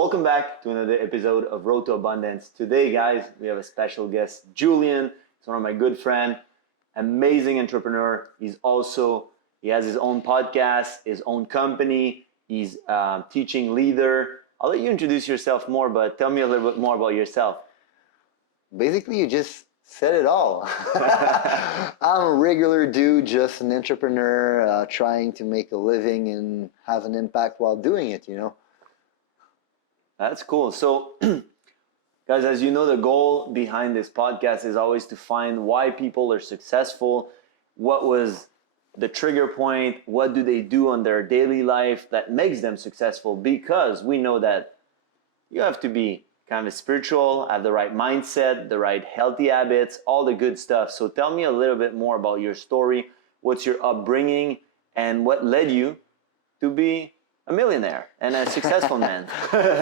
Welcome back to another episode of Road to Abundance. Today, guys, we have a special guest, Julien. He's one of my good friends, amazing entrepreneur. He has his own podcast, his own company. He's teaching leader. I'll let you introduce yourself more, but tell me a little bit more about yourself. Basically, you just said it all. I'm a regular dude, just an entrepreneur, trying to make a living and have an impact while doing it, That's cool. So, guys, as you know, the goal behind this podcast is always to find why people are successful. What was the trigger point? What do they do on their daily life that makes them successful? Because we know that you have to be kind of spiritual, have the right mindset, the right healthy habits, all the good stuff. So tell me a little bit more about your story. What's your upbringing and what led you to be a millionaire and a successful man?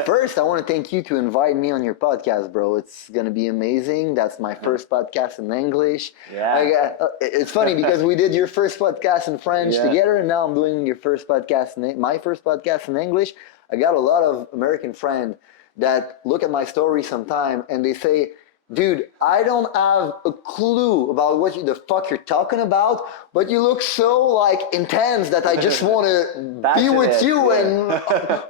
First, I want to thank you to invite me on your podcast, bro. It's going to be amazing. That's my first podcast in English. Yeah. It's funny because we did your first podcast in French together, and now I'm doing your first podcast, my first podcast in English. I got a lot of American friends that look at my story sometime and they say, dude, I don't have a clue about what the fuck you're talking about, but you look so like intense that I just want to be with you and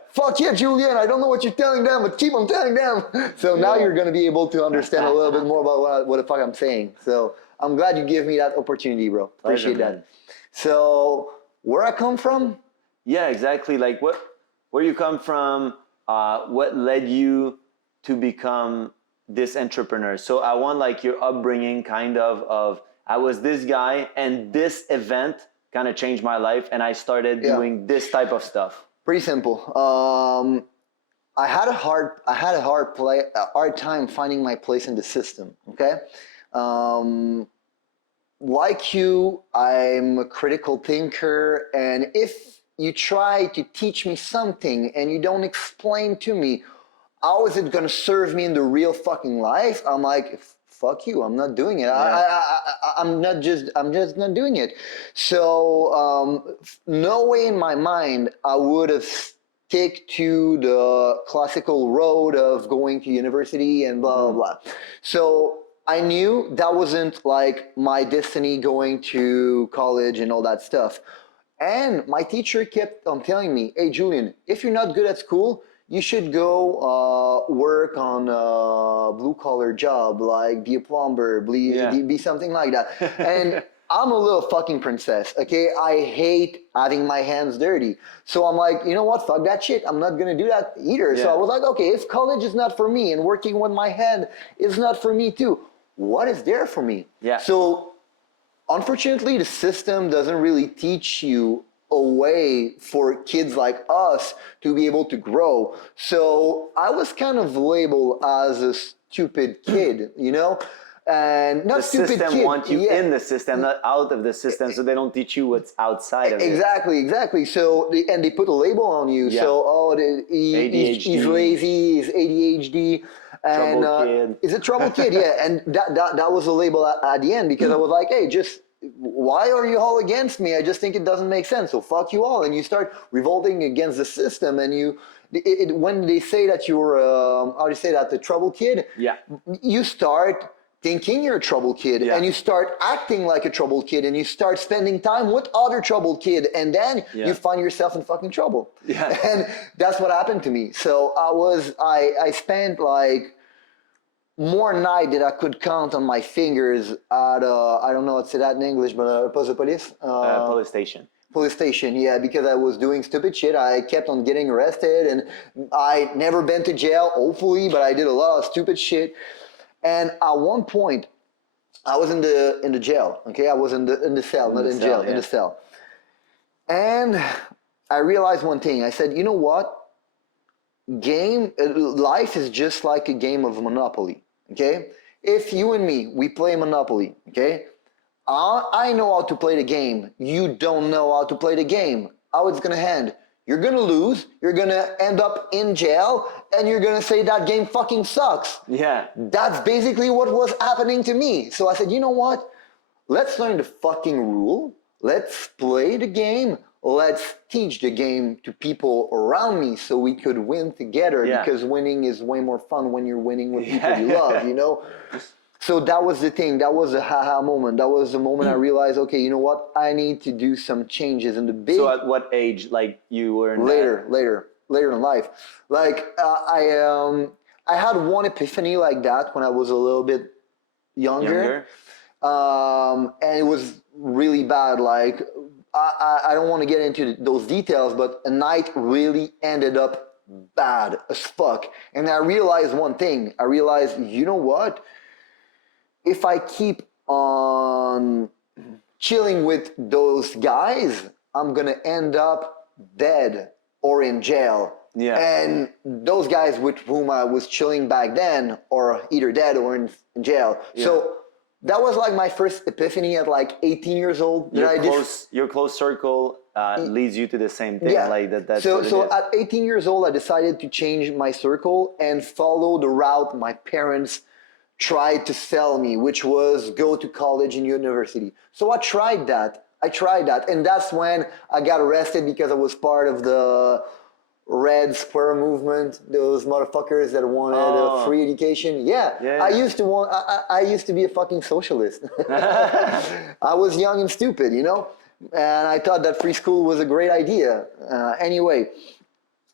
fuck yeah, Julien, I don't know what you're telling them, but keep on telling them. So now you're going to be able to understand a little bit more about what the fuck I'm saying. So I'm glad you gave me that opportunity, bro. Appreciate that. So where I come from? Yeah, exactly. Like where you come from, what led you to become this entrepreneur. So I want like your upbringing kind of I was this guy and this event kind of changed my life and I started doing this type of stuff. Pretty simple. I had a hard time finding my place in the system. Okay. Like you, I'm a critical thinker, and if you try to teach me something and you don't explain to me how is it going to serve me in the real fucking life, I'm like, fuck you, I'm not doing it. Yeah. I'm just not doing it. So no way in my mind I would have stick to the classical road of going to university and blah, blah, blah. So I knew that wasn't like my destiny, going to college and all that stuff. And my teacher kept on telling me, hey, Julien, if you're not good at school, you should go work on a blue-collar job, like be a plumber, be something like that. And I'm a little fucking princess, okay? I hate having my hands dirty. So I'm like, you know what? Fuck that shit. I'm not going to do that either. Yeah. So I was like, okay, if college is not for me and working with my hand is not for me too, what is there for me? Yeah. So unfortunately, the system doesn't really teach you a way for kids like us to be able to grow. So I was kind of labeled as a stupid kid, and not the stupid kid. The system wants you in the system, not out of the system, so they don't teach you what's outside of it. Exactly. So they put a label on you. Yeah. So he's lazy, he's ADHD. And trouble kid. Is a trouble kid, yeah. And that was a label at the end, because I was like, hey, why are you all against me? I just think it doesn't make sense. So fuck you all. And you start revolting against the system. And when they say that you're, the trouble kid, you start thinking you're a trouble kid, and you start acting like a trouble kid, and you start spending time with other troubled kid, and then you find yourself in fucking trouble. Yeah. And that's what happened to me. So I spent like more night than I could count on my fingers at I don't know how to say that in English, but police station. Police station, yeah, because I was doing stupid shit. I kept on getting arrested, and I never been to jail, hopefully, but I did a lot of stupid shit. And at one point, I was in the jail. Okay, I was in the cell, not in jail, in the cell. And I realized one thing. I said, you know what? Life is just like a game of Monopoly. Okay, if you and me, we play Monopoly. Okay, I know how to play the game. You don't know how to play the game. How it's gonna end? You're gonna lose. You're gonna end up in jail, and you're gonna say that game fucking sucks. Yeah. That's basically what was happening to me. So I said, you know what? Let's learn the fucking rule. Let's play the game. let's teach the game to people around me so we could win together, because winning is way more fun when you're winning with people you love, you know? So that was the thing. That was a haha moment. That was the moment I realized, okay, you know what? I need to do some changes in the big. So at what age, like you were in later in life, like I had one epiphany like that when I was a little bit younger. And it was really bad. Like I don't want to get into those details, but a night really ended up bad as fuck. And I realized one thing. I realized, you know what? If I keep on chilling with those guys, I'm gonna end up dead or in jail. Yeah. And those guys with whom I was chilling back then are either dead or in jail. Yeah. So that was like my first epiphany at like 18 years old. Your close circle leads you to the same thing. Yeah. Like that. So at 18 years old, I decided to change my circle and follow the route my parents tried to sell me, which was go to college and university. So I tried that. And that's when I got arrested because I was part of the Red Square movement, those motherfuckers that wanted free education. Yeah. I used to be a fucking socialist. I was young and stupid, you know? And I thought that free school was a great idea. Anyway,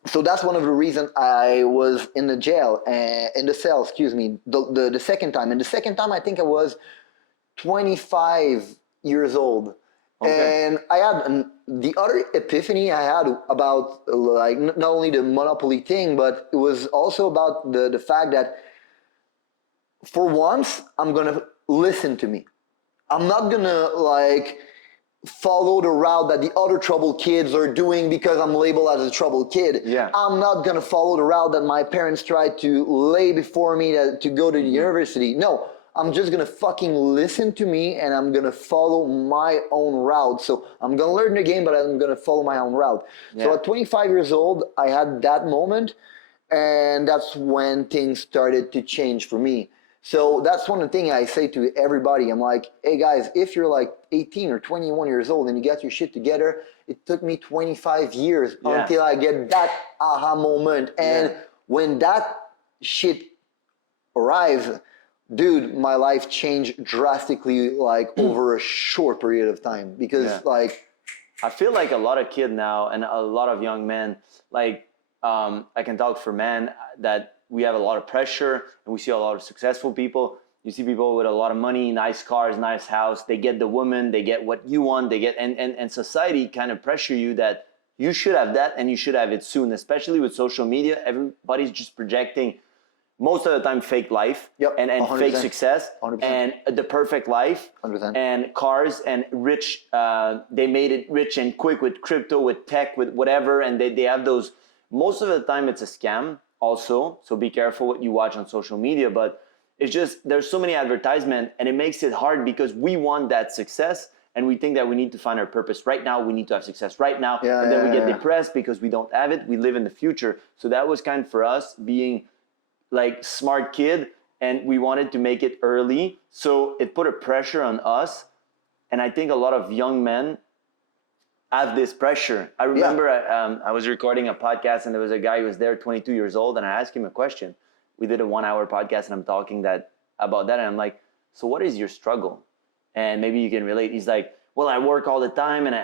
so that's one of the reasons I was in the jail, in the cell, the second time. And the second time, I think I was 25 years old. Okay. And I had the other epiphany I had about like not only the monopoly thing, but it was also about the fact that for once, I'm going to listen to me. I'm not going to like follow the route that the other troubled kids are doing because I'm labeled as a troubled kid. Yeah. I'm not going to follow the route that my parents tried to lay before me to go to the university. No, I'm just going to fucking listen to me and I'm going to follow my own route. So I'm going to learn the game, but I'm going to follow my own route. Yeah. So at 25 years old, I had that moment, and that's when things started to change for me. So that's one of the things I say to everybody. I'm like, hey guys, if you're like 18 or 21 years old and you got your shit together, it took me 25 years until I get that aha moment. And when that shit arrives, dude, my life changed drastically, like over a short period of time. Because like, I feel like a lot of kids now and a lot of young men, like I can talk for men, that we have a lot of pressure and we see a lot of successful people. You see people with a lot of money, nice cars, nice house. They get the woman, they get what you want, they get, and society kind of pressure you that you should have that and you should have it soon, especially with social media. Everybody's just projecting most of the time fake life and fake success 100%. And the perfect life 100%. And cars and rich. They made it rich and quick with crypto, with tech, with whatever. And they have those, most of the time it's a scam also. So be careful what you watch on social media, but it's just, there's so many advertisements and it makes it hard because we want that success and we think that we need to find our purpose right now. We need to have success right now. And then we get depressed because we don't have it. We live in the future. So that was kind of for us being like smart kid and we wanted to make it early. So it put a pressure on us. And I think a lot of young men have this pressure. I remember I was recording a podcast and there was a guy who was there 22 years old and I asked him a question. We did a 1-hour podcast and I'm talking about that and I'm like, so what is your struggle? And maybe you can relate. He's like, well, I work all the time and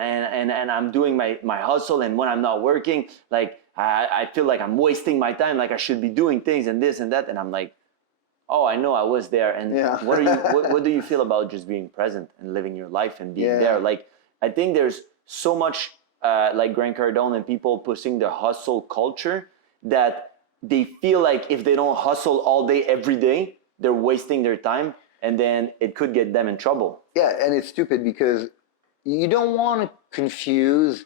I'm doing my hustle, and when I'm not working, like I feel like I'm wasting my time, like I should be doing things and this and that. And I'm like, oh, I know, I was there. And what do you feel about just being present and living your life and being there? Like I think there's so much like Grant Cardone and people pushing the hustle culture that they feel like if they don't hustle all day, every day, they're wasting their time and then it could get them in trouble. Yeah, and it's stupid because you don't want to confuse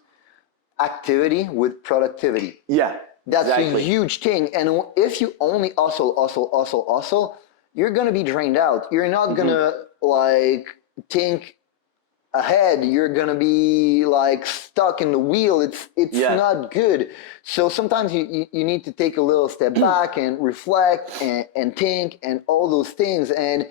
activity with productivity. Yeah, that's a huge thing. And if you only hustle, you're going to be drained out. You're not going to like think ahead. You're gonna be like stuck in the wheel. It's not good. So sometimes you need to take a little step back and reflect and think and all those things. And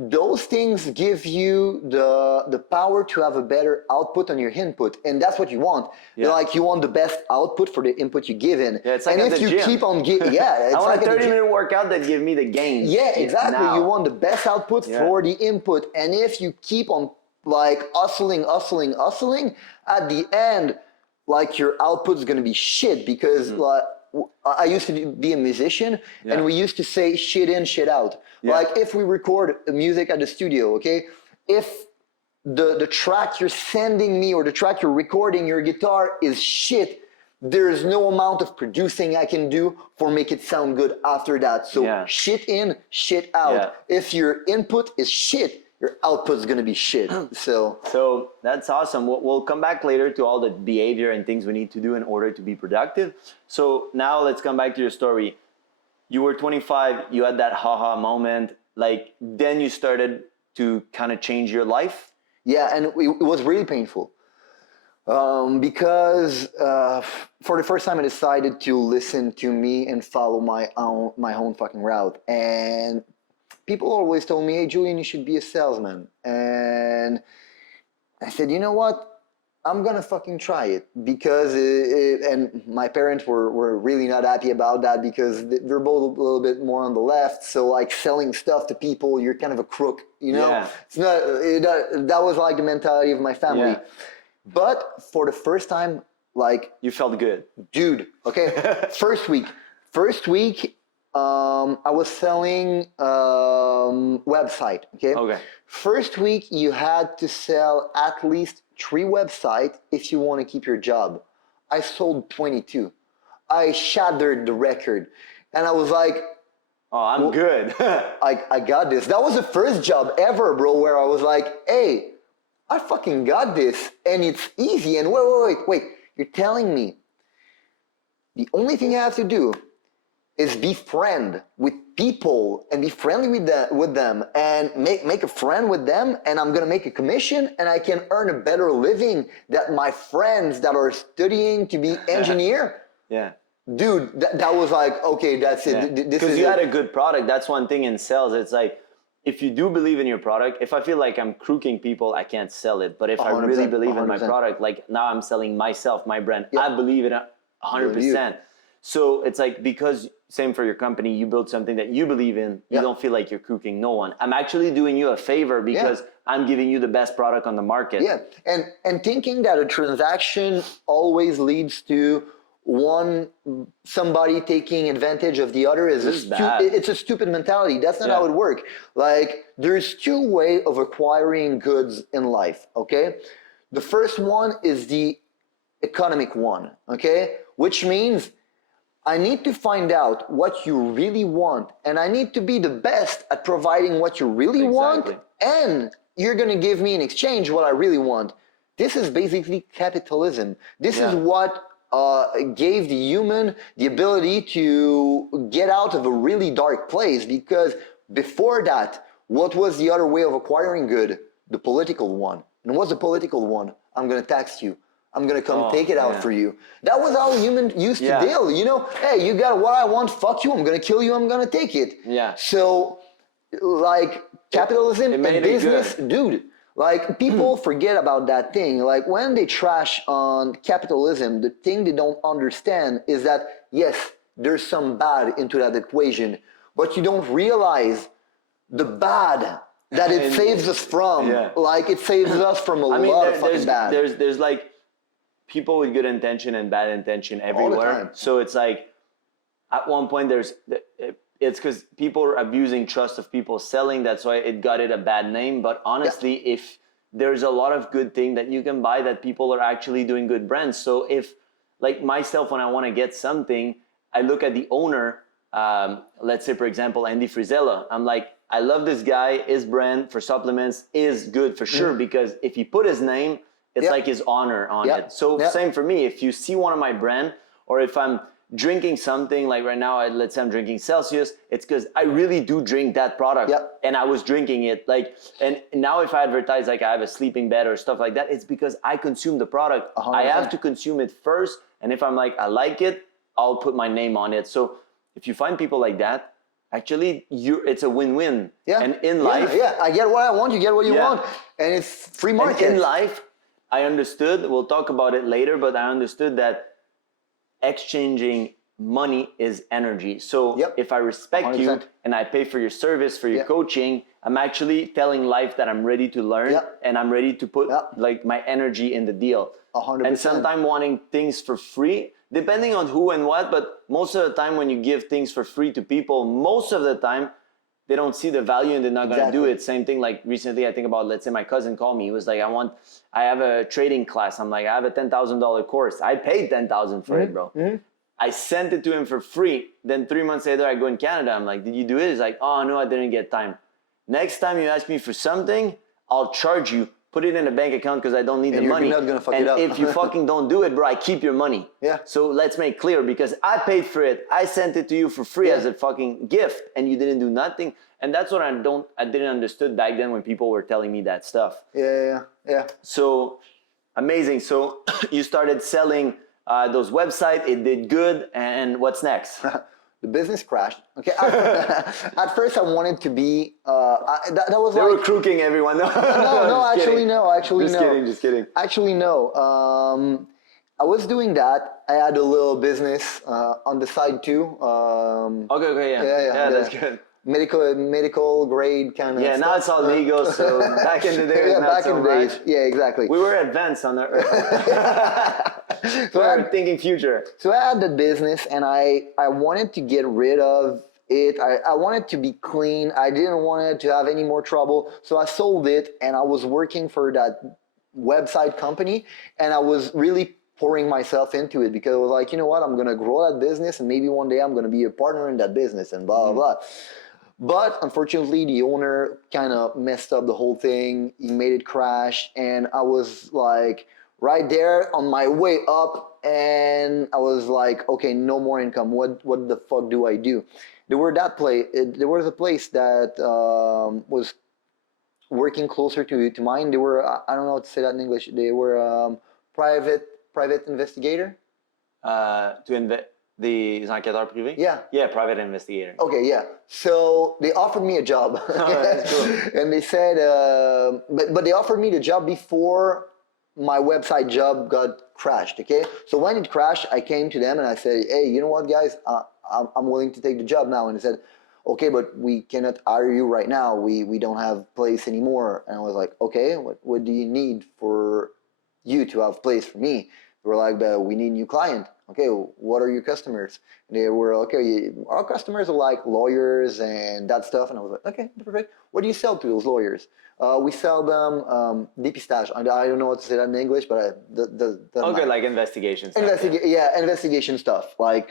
those things give you the power to have a better output on your input, and that's what you want. Yeah. Like you want the best output for the input you give in. Yeah, it's like and at if the you gym. keep on it's I want like a at the gym. 30-minute workout that give me the gains. Yeah, exactly. Now. You want the best output for the input, and if you keep on like hustling, at the end, like your output's gonna be shit because like I used to be a musician, and we used to say shit in, shit out. Like if we record music at the studio, okay, if the track you're sending me or the track you're recording your guitar is shit, there's no amount of producing I can do for make it sound good after that. So shit in, shit out. Yeah. If your input is shit, your output's gonna be shit. So that's awesome. We'll come back later to all the behavior and things we need to do in order to be productive. So now let's come back to your story. You were 25, you had that haha moment, like then you started to kind of change your life? Yeah, and it was really painful. Because for the first time I decided to listen to me and follow my own fucking route. And people always told me, hey, Julien, you should be a salesman. And I said, you know what? I'm gonna fucking try it because and my parents were really not happy about that because they're both a little bit more on the left. So like selling stuff to people, you're kind of a crook, you know? Yeah. It's not, that was like the mentality of my family. Yeah. But for the first time, like... You felt good. Dude, okay, first week, I was selling website, okay? Okay. First week, you had to sell at least 3 websites if you want to keep your job. I sold 22. I shattered the record. And I was like... Oh, I'm good. I got this. That was the first job ever, bro, where I was like, hey, I fucking got this. And it's easy. And wait. You're telling me the only thing I have to do is be friend with people and be friendly with them and make a friend with them, and I'm gonna make a commission and I can earn a better living than my friends that are studying to be engineer. Yeah. Dude, that was like, okay, that's it. Because you had a good product. That's one thing in sales. It's like, if you do believe in your product, if I feel like I'm crooking people, I can't sell it. But if I really believe in my product, like now I'm selling myself, my brand, I believe in it 100%. So it's like, because same for your company, you build something that you believe in, you don't feel like you're crooking no one. I'm actually doing you a favor because I'm giving you the best product on the market. Yeah, and thinking that a transaction always leads to somebody taking advantage of the other it's a stupid mentality. That's not how it works. Like, there's 2 ways of acquiring goods in life, okay? The first one is the economic one, okay? Which means I need to find out what you really want, and I need to be the best at providing what you really want, and you're gonna give me in exchange what I really want. This is basically capitalism. This is what gave the human the ability to get out of a really dark place, because before that, what was the other way of acquiring good? The political one. And what's the political one? I'm gonna tax you. I'm gonna come take it out for you. That was how humans used to deal, you know? Hey, you got what I want, fuck you, I'm gonna kill you, I'm gonna take it. Yeah. So, like, capitalism and business, dude, like, people forget about that thing. Like, when they trash on capitalism, the thing they don't understand is that, yes, there's some bad into that equation, but you don't realize the bad that it saves us from. Like, it saves us from a lot of fucking bad. There's like people with good intention and bad intention everywhere. So it's like, at one point it's because people are abusing trust of people selling. That's why it got it a bad name. But honestly, if there's a lot of good thing that you can buy that people are actually doing good brands. So if, like myself, when I want to get something, I look at the owner, let's say, for example, Andy Frisella. I'm like, I love this guy. His brand for supplements is good for sure, because if he put his name, it's like his honor on it. So same for me. If you see one of my brand, or if I'm drinking something, like right now, let's say I'm drinking Celsius, it's because I really do drink that product and I was drinking it. Like, and now if I advertise like I have a sleeping bed or stuff like that, it's because I consume the product. 100%. I have to consume it first. And if I'm like, I like it, I'll put my name on it. So if you find people like that, actually it's a win-win. Yeah. And in life, I get what I want, you get what you want, and it's free market. and in life, I understood, we'll talk about it later, but I understood that exchanging money is energy. So if I respect 100%. You and I pay for your service, for your coaching, I'm actually telling life that I'm ready to learn and I'm ready to put like my energy in the deal. 100%. And sometimes wanting things for free, depending on who and what, but most of the time when you give things for free to people, most of the time they don't see the value and they're not going to do it. Same thing like recently, I think about, let's say my cousin called me. He was like, I have a trading class. I'm like, I have a $10,000 course. I paid $10,000 for it, bro. I sent it to him for free. Then 3 months later, I go in Canada. I'm like, did you do it? He's like, oh no, I didn't get time. Next time you ask me for something, I'll charge you. Put it in a bank account because I don't need the money. You're not gonna fuck it up. If you fucking don't do it, bro, I keep your money. Yeah. So let's make clear, because I paid for it. I sent it to you for free as a fucking gift, and you didn't do nothing. And that's what I didn't understood back then when people were telling me that stuff. Yeah. So amazing. So you started selling those websites. It did good. And what's next? The business crashed. Okay. At first, I wanted to be. That was they were crooking everyone. No. Actually, no. Just kidding. Actually, no. I was doing that. I had a little business on the side too. Okay. Yeah, that's good. Medical grade kind of stuff. Now it's all legal, so back in the day, back in the days. Yeah, exactly. We were advanced on that. So we were thinking future. So I had the business, and I wanted to get rid of it. I wanted to be clean. I didn't want it to have any more trouble. So I sold it, and I was working for that website company, and I was really pouring myself into it because I was like, you know what, I'm going to grow that business, and maybe one day I'm going to be a partner in that business, and blah, blah, blah. But unfortunately, the owner kind of messed up the whole thing. He made it crash, and I was like right there on my way up, and I was like, okay, no more income. What the fuck do I do? There was a place that was working closer to mine. They were, I don't know how to say that in English. They were private investigator. Des enquêteurs privés? Yeah, private investigator. Okay, yeah. So they offered me a job. That's cool. And they said, but they offered me the job before my website job got crashed, okay? So when it crashed, I came to them and I said, hey, you know what, guys? I'm willing to take the job now. And they said, okay, but we cannot hire you right now. We don't have place anymore. And I was like, okay, what do you need for you to have place for me? They were like, we need new client. Okay, what are your customers? And they were, okay, our customers are like lawyers and that stuff. And I was like, okay, perfect. What do you sell to those lawyers? We sell them dépistage. I don't know what to say that in English, but like investigation stuff. Investigation stuff. Like,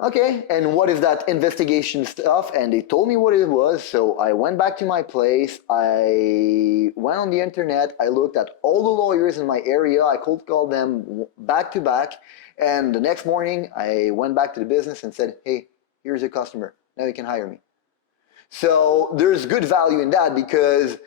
okay, and what is that investigation stuff? And they told me what it was. So I went back to my place. I went on the internet. I looked at all the lawyers in my area. I cold called them back to back. And the next morning, I went back to the business and said, hey, here's a customer. Now you can hire me. So there's good value in that because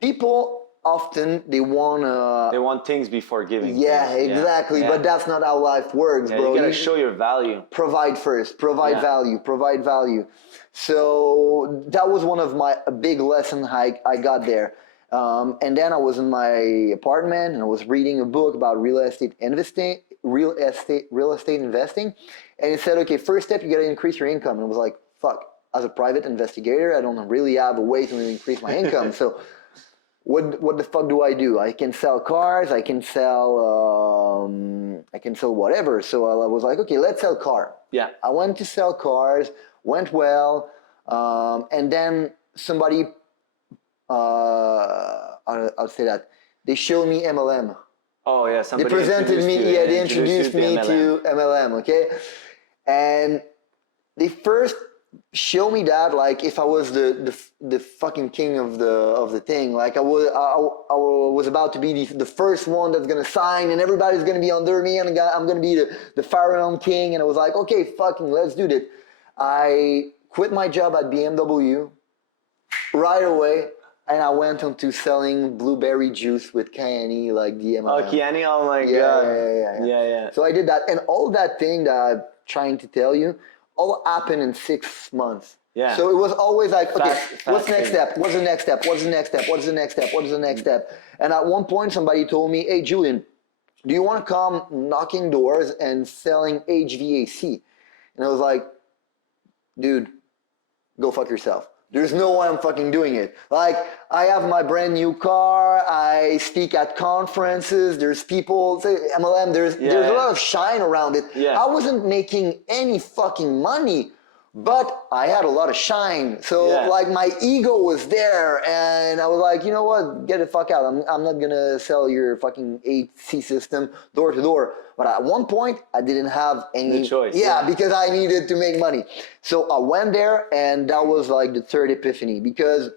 people often they want things before giving. Yeah, things. Exactly. Yeah. But that's not how life works, bro. You gotta show your value. Provide first. Provide value. Provide value. So that was one of my big lessons I got there. And then I was in my apartment and I was reading a book about real estate investing. And it said, okay, first step, you gotta increase your income. And I was like, fuck. As a private investigator, I don't really have a way to increase my income. So what the fuck do? I can sell cars. I can sell whatever. So I was like, okay, let's sell car. Yeah. I went to sell cars. Went well. And then somebody, I'll say that they showed me MLM. Oh yeah, somebody they presented me. They introduced me to MLM. Okay, and they first show me that like if I was the fucking king of the thing, like I was about to be the first one that's gonna sign and everybody's gonna be under me and I'm gonna be the pharaoh king. And I was like, okay, fucking let's do this. I quit my job at BMW right away. And I went on to selling blueberry juice with Kiani, like the MLM. Oh, Kiani, oh my God. Yeah. So I did that. And all that thing that I'm trying to tell you, all happened in 6 months. Yeah. So it was always like, okay, Fast what's the next thing. step? What's the next step? What's the next step? What's the next step? What's the next step? And at one point, somebody told me, hey, Julien, do you want to come knocking doors and selling HVAC? And I was like, dude, go fuck yourself. There's no way I'm fucking doing it. Like, I have my brand new car. I speak at conferences. There's people, say MLM, there's a lot of shine around it. Yeah. I wasn't making any fucking money, but I had a lot of shine. So like my ego was there, and I was like, you know what? Get the fuck out. I'm not gonna sell your fucking AC system door to door. But at one point, I didn't have any choice. Yeah, because I needed to make money. So I went there, and that was like the third epiphany. Because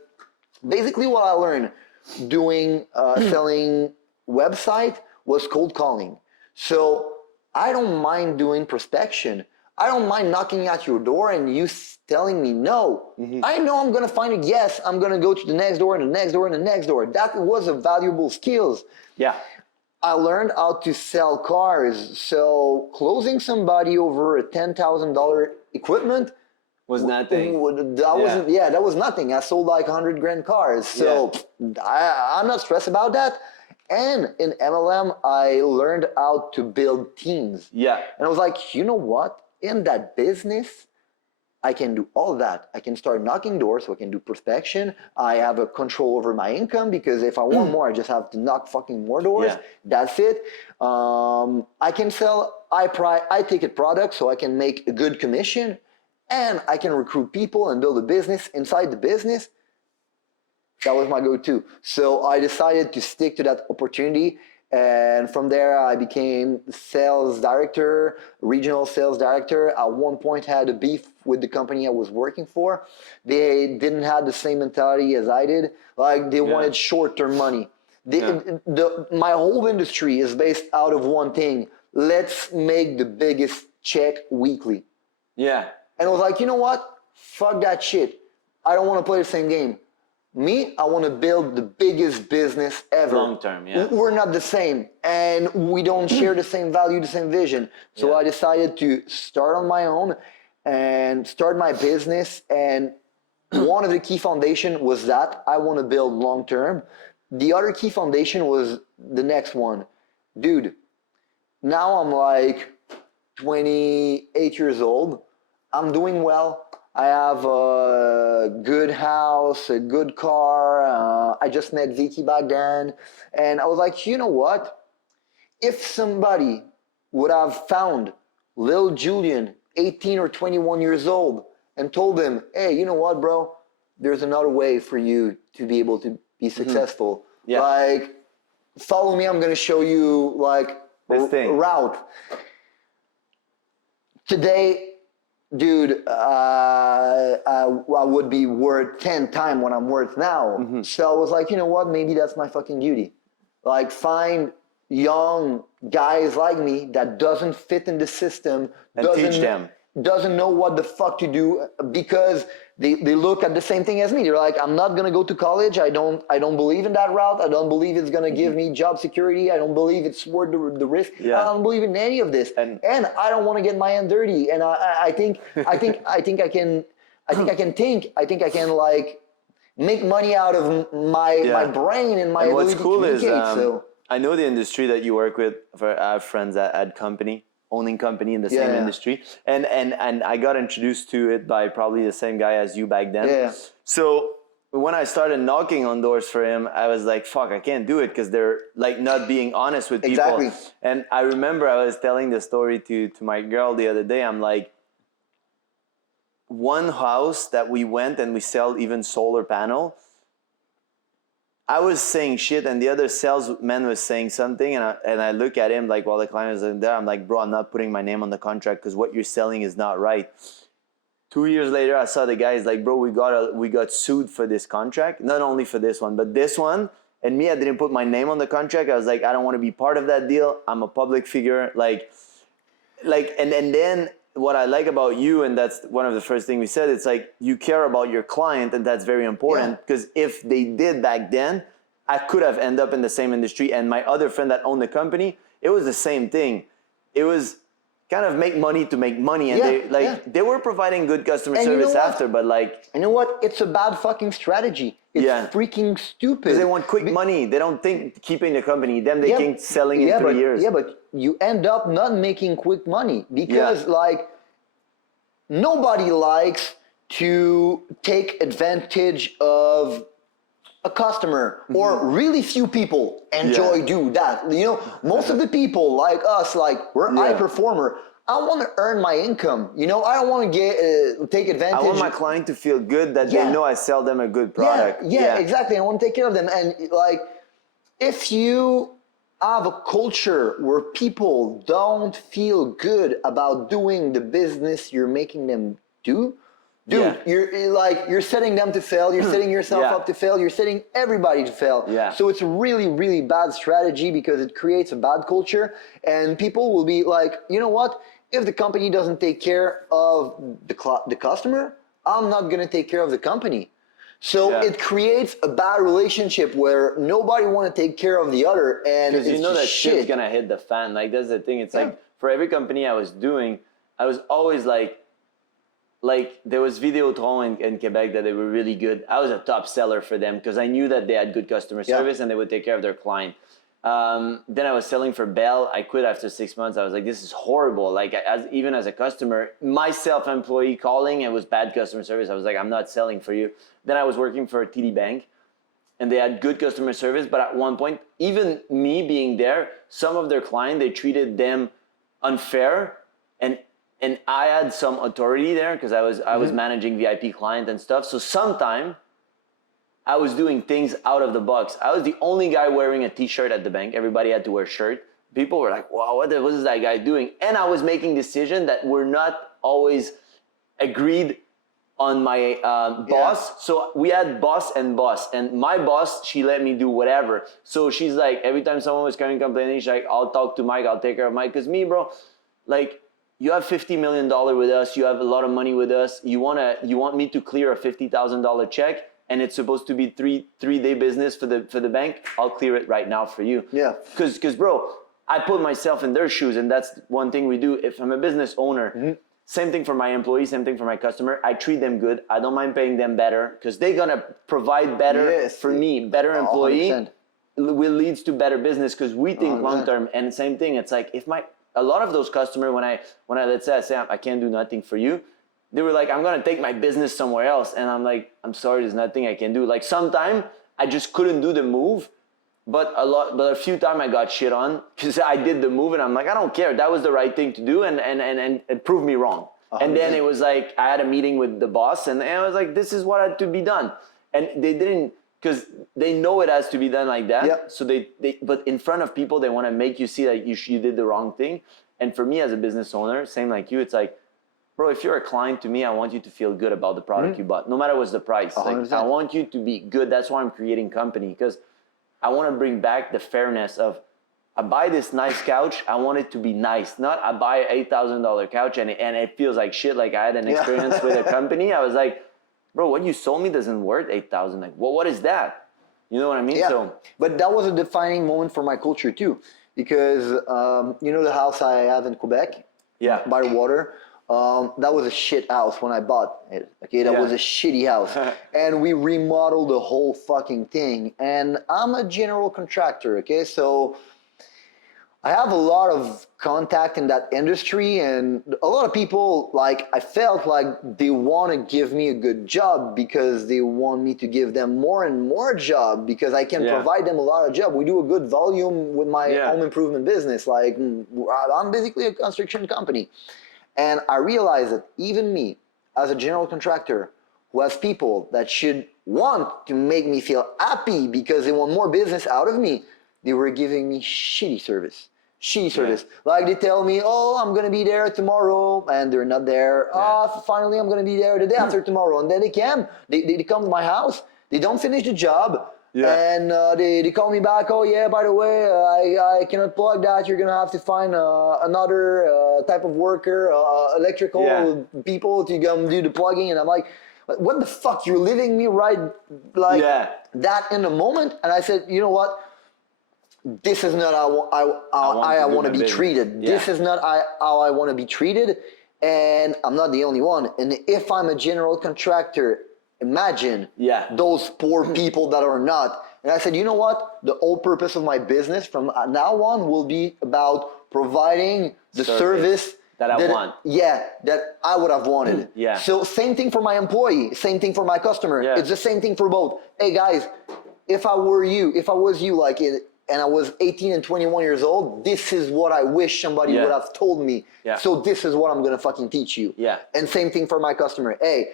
basically, what I learned doing selling website was cold calling. So I don't mind doing prospection. I don't mind knocking at your door and you telling me no. I know I'm going to find a yes. I'm going to go to the next door and the next door and the next door. That was a valuable skills. Yeah. I learned how to sell cars. So closing somebody over a $10,000 equipment was nothing. That was nothing. I sold like 100 grand cars. So I'm not stressed about that. And in MLM, I learned how to build teams. Yeah. And I was like, you know what? In that business, I can do all that. I can start knocking doors, so I can do prospection. I have a control over my income because if I want more, I just have to knock fucking more doors. Yeah. That's it. I can sell high-ticket products, so I can make a good commission, and I can recruit people and build a business inside the business. That was my go-to. So I decided to stick to that opportunity. And from there, I became sales director, regional sales director. At one point, I had a beef with the company I was working for. They didn't have the same mentality as I did. Like, they wanted short-term money. My whole industry is based out of one thing. Let's make the biggest check weekly. Yeah. And I was like, you know what? Fuck that shit. I don't want to play the same game. Me, I want to build the biggest business ever. Long term, yeah. We're not the same, and we don't share the same value, the same vision. So I decided to start on my own and start my business. And one of the key foundation was that I want to build long term. The other key foundation was the next one. Dude, now I'm like 28 years old. I'm doing well. I have a good house, a good car. I just met Vicky back then. And I was like, you know what? If somebody would have found little Julien, 18 or 21 years old, and told him, hey, you know what, bro? There's another way for you to be able to be successful. Yeah. Like, follow me. I'm going to show you like a route. Today, dude, I would be worth 10 times what I'm worth now. So I was like, you know what? Maybe that's my fucking duty. Like, find young guys like me that doesn't fit in the system. And teach them. Doesn't know what the fuck to do because they look at the same thing as me. They're like, I'm not gonna go to college. I don't believe in that route. I don't believe it's gonna give me job security. I don't believe it's worth the risk. I don't believe in any of this. And I don't want to get my hand dirty. And I think I can like make money out of my brain and my ability to communicate. So I know the industry that you work with. I have friends at owning company in the same industry, and I got introduced to it by probably the same guy as you back then. Yeah. So when I started knocking on doors for him, I was like, fuck, I can't do it because they're like not being honest with people. Exactly. And I remember I was telling the story to my girl the other day. I'm like, one house that we went and we sell even solar panel, I was saying shit and the other salesman was saying something, and I look at him like while the client is in there, I'm like, bro, I'm not putting my name on the contract because what you're selling is not right. 2 years later, I saw the guy, he's like, bro, we got sued for this contract, not only for this one, but this one. And me, I didn't put my name on the contract. I was like, I don't want to be part of that deal. I'm a public figure. And then what I like about you, and that's one of the first things we said, it's like you care about your client, and that's very important because if they did back then, I could have ended up in the same industry. And my other friend that owned the company, it was the same thing. It was kind of make money to make money, and they were providing good customer service after, but like, you know what? It's a bad fucking strategy. It's freaking stupid. Because they want quick money. They don't think keeping the company, them they think selling in 3 years. Yeah, but you end up not making quick money because like nobody likes to take advantage of a customer, or really few people enjoy do that. You know, most of the people like us, like we're high performer. I want to earn my income. You know, I don't want to get take advantage. I want my client to feel good that they know I sell them a good product. Yeah, exactly. I want to take care of them. And like, if you have a culture where people don't feel good about doing the business you're making them do, dude, you're setting them to fail. You're setting yourself up to fail. You're setting everybody to fail. Yeah. So it's a really, really bad strategy because it creates a bad culture, and people will be like, you know what? If the company doesn't take care of the customer, I'm not gonna take care of the company. So it creates a bad relationship where nobody want to take care of the other, and because you know that shit's gonna hit the fan. Like that's the thing. It's like for every company I was doing, I was always like there was Vidéotron in Quebec that they were really good. I was a top seller for them because I knew that they had good customer service and they would take care of their client. Then I was selling for Bell. I quit after 6 months. I was like, this is horrible. Like even as a customer, my self-employee calling, it was bad customer service. I was like, I'm not selling for you. Then I was working for a TD Bank and they had good customer service. But at one point, even me being there, some of their clients, they treated them unfair, and I had some authority there because I was managing VIP client and stuff. So sometime I was doing things out of the box. I was the only guy wearing a t-shirt at the bank. Everybody had to wear a shirt. People were like, wow, what is that guy doing? And I was making decisions that were not always agreed on my boss. So we had boss, and my boss, she let me do whatever. So she's like, every time someone was coming complaining, she's like, I'll talk to Mike, I'll take care of Mike. Because me, bro, like, you have $50 million with us. You have a lot of money with us. You want me to clear a $50,000 check, and it's supposed to be three-day business for the bank. I'll clear it right now for you. Yeah. Because bro, I put myself in their shoes, and that's one thing we do. If I'm a business owner, same thing for my employees, same thing for my customer. I treat them good. I don't mind paying them better because they're gonna provide better for me. Better employee 100%. will leads to better business because we think long term. And same thing. It's like if a lot of those customers, when I let's say I say I can't do nothing for you, they were like, I'm gonna take my business somewhere else, and I'm like, I'm sorry, there's nothing I can do. Like sometime I just couldn't do the move, but a few times I got shit on because I did the move, and I'm like, I don't care, that was the right thing to do, and prove me wrong. And then it was like I had a meeting with the boss, and I was like, this is what had to be done, and they didn't. Because they know it has to be done like that. Yep. So but in front of people, they want to make you see that you did the wrong thing. And for me as a business owner, same like you, it's like, bro, if you're a client to me, I want you to feel good about the product you bought, no matter what's the price. Like, I want you to be good. That's why I'm creating company, because I want to bring back the fairness of, I buy this nice couch, I want it to be nice. Not I buy an $8,000 couch and it feels like shit. Like I had an experience with a company. I was like, bro, what you sold me doesn't worth 8,000. Like, what is that? You know what I mean? Yeah. So, but that was a defining moment for my culture too, because you know the house I have in Quebec, by the water. That was a shit house when I bought it. Okay, that was a shitty house, and we remodeled the whole fucking thing. And I'm a general contractor. Okay, so I have a lot of contact in that industry, and a lot of people, like, I felt like they want to give me a good job because they want me to give them more and more job because I can provide them a lot of job. We do a good volume with my home improvement business. Like, I'm basically a construction company. And I realized that even me, as a general contractor, who has people that should want to make me feel happy because they want more business out of me, they were giving me shitty service. Like they tell me, oh, I'm going to be there tomorrow, and they're not there. Finally, I'm going to be there the day after tomorrow. And then they come to my house. They don't finish the job. And they call me back. Oh, yeah, by the way, I cannot plug that. You're going to have to find another type of worker, electrical people to come do the plugging. And I'm like, what the fuck? You're leaving me right like that in the moment? And I said, you know what? this is not how I want to be treated. This is not how I want to be treated, and I'm not the only one. And if I'm a general contractor, imagine those poor people that are not. And I said, you know what? The whole purpose of my business from now on will be about providing the service that I want. Yeah, that I would have wanted. So same thing for my employee, same thing for my customer. It's the same thing for both. Hey guys, if I was you, like and I was 18 and 21 years old, this is what I wish somebody would have told me. So this is what I'm gonna fucking teach you. And same thing for my customer. Hey,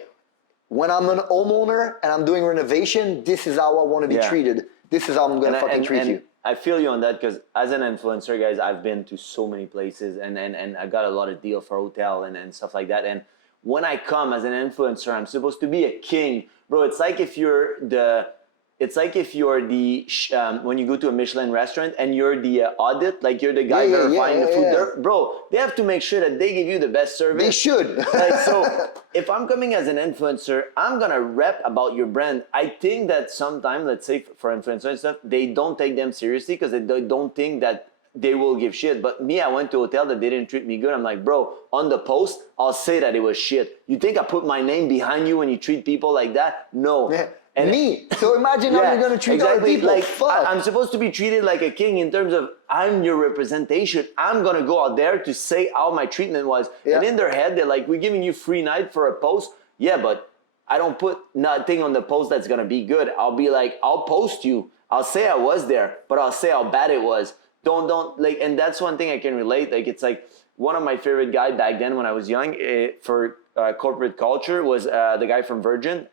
when I'm an homeowner and I'm doing renovation, this is how I want to be treated. This is how I'm gonna fucking treat you. I feel you on that because as an influencer, guys, I've been to so many places and I got a lot of deal for hotel and stuff like that. And when I come as an influencer, I'm supposed to be a king, bro. It's like if you're the when you go to a Michelin restaurant and you're the audit, like you're the guy verifying the food there, bro. They have to make sure that they give you the best service. They should. Like, so if I'm coming as an influencer, I'm gonna rep about your brand. I think that sometimes, let's say for influencers and stuff, they don't take them seriously because they don't think that they will give shit. But me, I went to a hotel that they didn't treat me good. I'm like, bro, on the post, I'll say that it was shit. You think I put my name behind you when you treat people like that? No. And me. So imagine how you're gonna treat other people. Like, fuck. I'm supposed to be treated like a king in terms of I'm your representation. I'm gonna go out there to say how my treatment was. And in their head, they're like, we're giving you free night for a post. Yeah, but I don't put nothing on the post that's gonna be good. I'll be like, I'll post you. I'll say I was there, but I'll say how bad it was. Don't like, and that's one thing I can relate. Like, it's like one of my favorite guy back then when I was young for corporate culture was the guy from Virgin.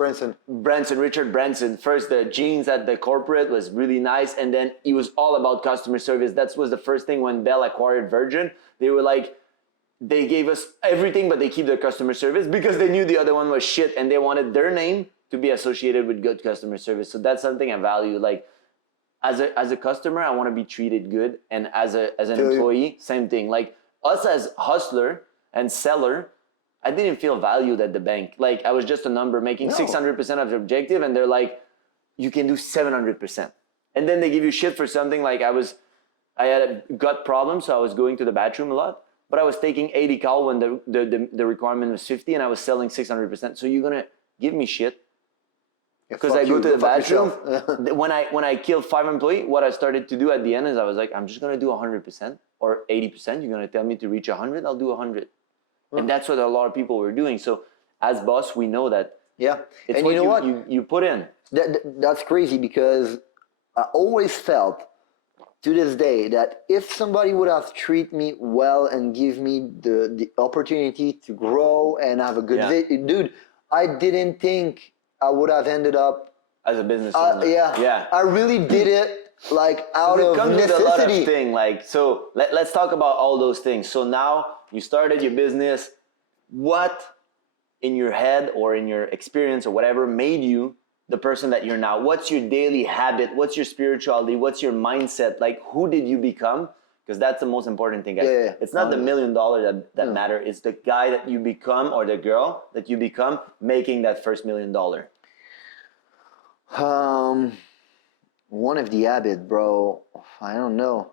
Richard Branson. First, the jeans at the corporate was really nice, and then he was all about customer service. That was the first thing when Bell acquired Virgin. They were like, they gave us everything, but they keep their customer service because they knew the other one was shit, and they wanted their name to be associated with good customer service. So that's something I value. Like, as a customer, I want to be treated good, and as an employee, same thing. Like us as hustler and seller, I didn't feel valued at the bank. Like, I was just a number making 600% of the objective, and they're like, you can do 700%. And then they give you shit for something. Like, I had a gut problem, so I was going to the bathroom a lot, but I was taking 80 cal when the requirement was 50, and I was selling 600%. So you're gonna give me shit because I go to the bathroom. when I killed 5 employees, what I started to do at the end is I was like, I'm just gonna do 100% or 80%. You're gonna tell me to reach 100, I'll do 100. And that's what a lot of people were doing. So as boss, we know that. Yeah. It's and what you know what? You put in. That's crazy because I always felt to this day that if somebody would have treated me well and give me the opportunity to grow and have a good dude, I didn't think I would have ended up as a business owner. I really did it like out of necessity. With a lot of things. Like, so let's talk about all those things. So now you started your business. What in your head or in your experience or whatever made you the person that you're now? What's your daily habit? What's your spirituality? What's your mindset? Like, who did you become? Because that's the most important thing, guys. It's not the $1 million that matter. It's the guy that you become or the girl that you become making that first $1 million. One of the habits, bro, I don't know.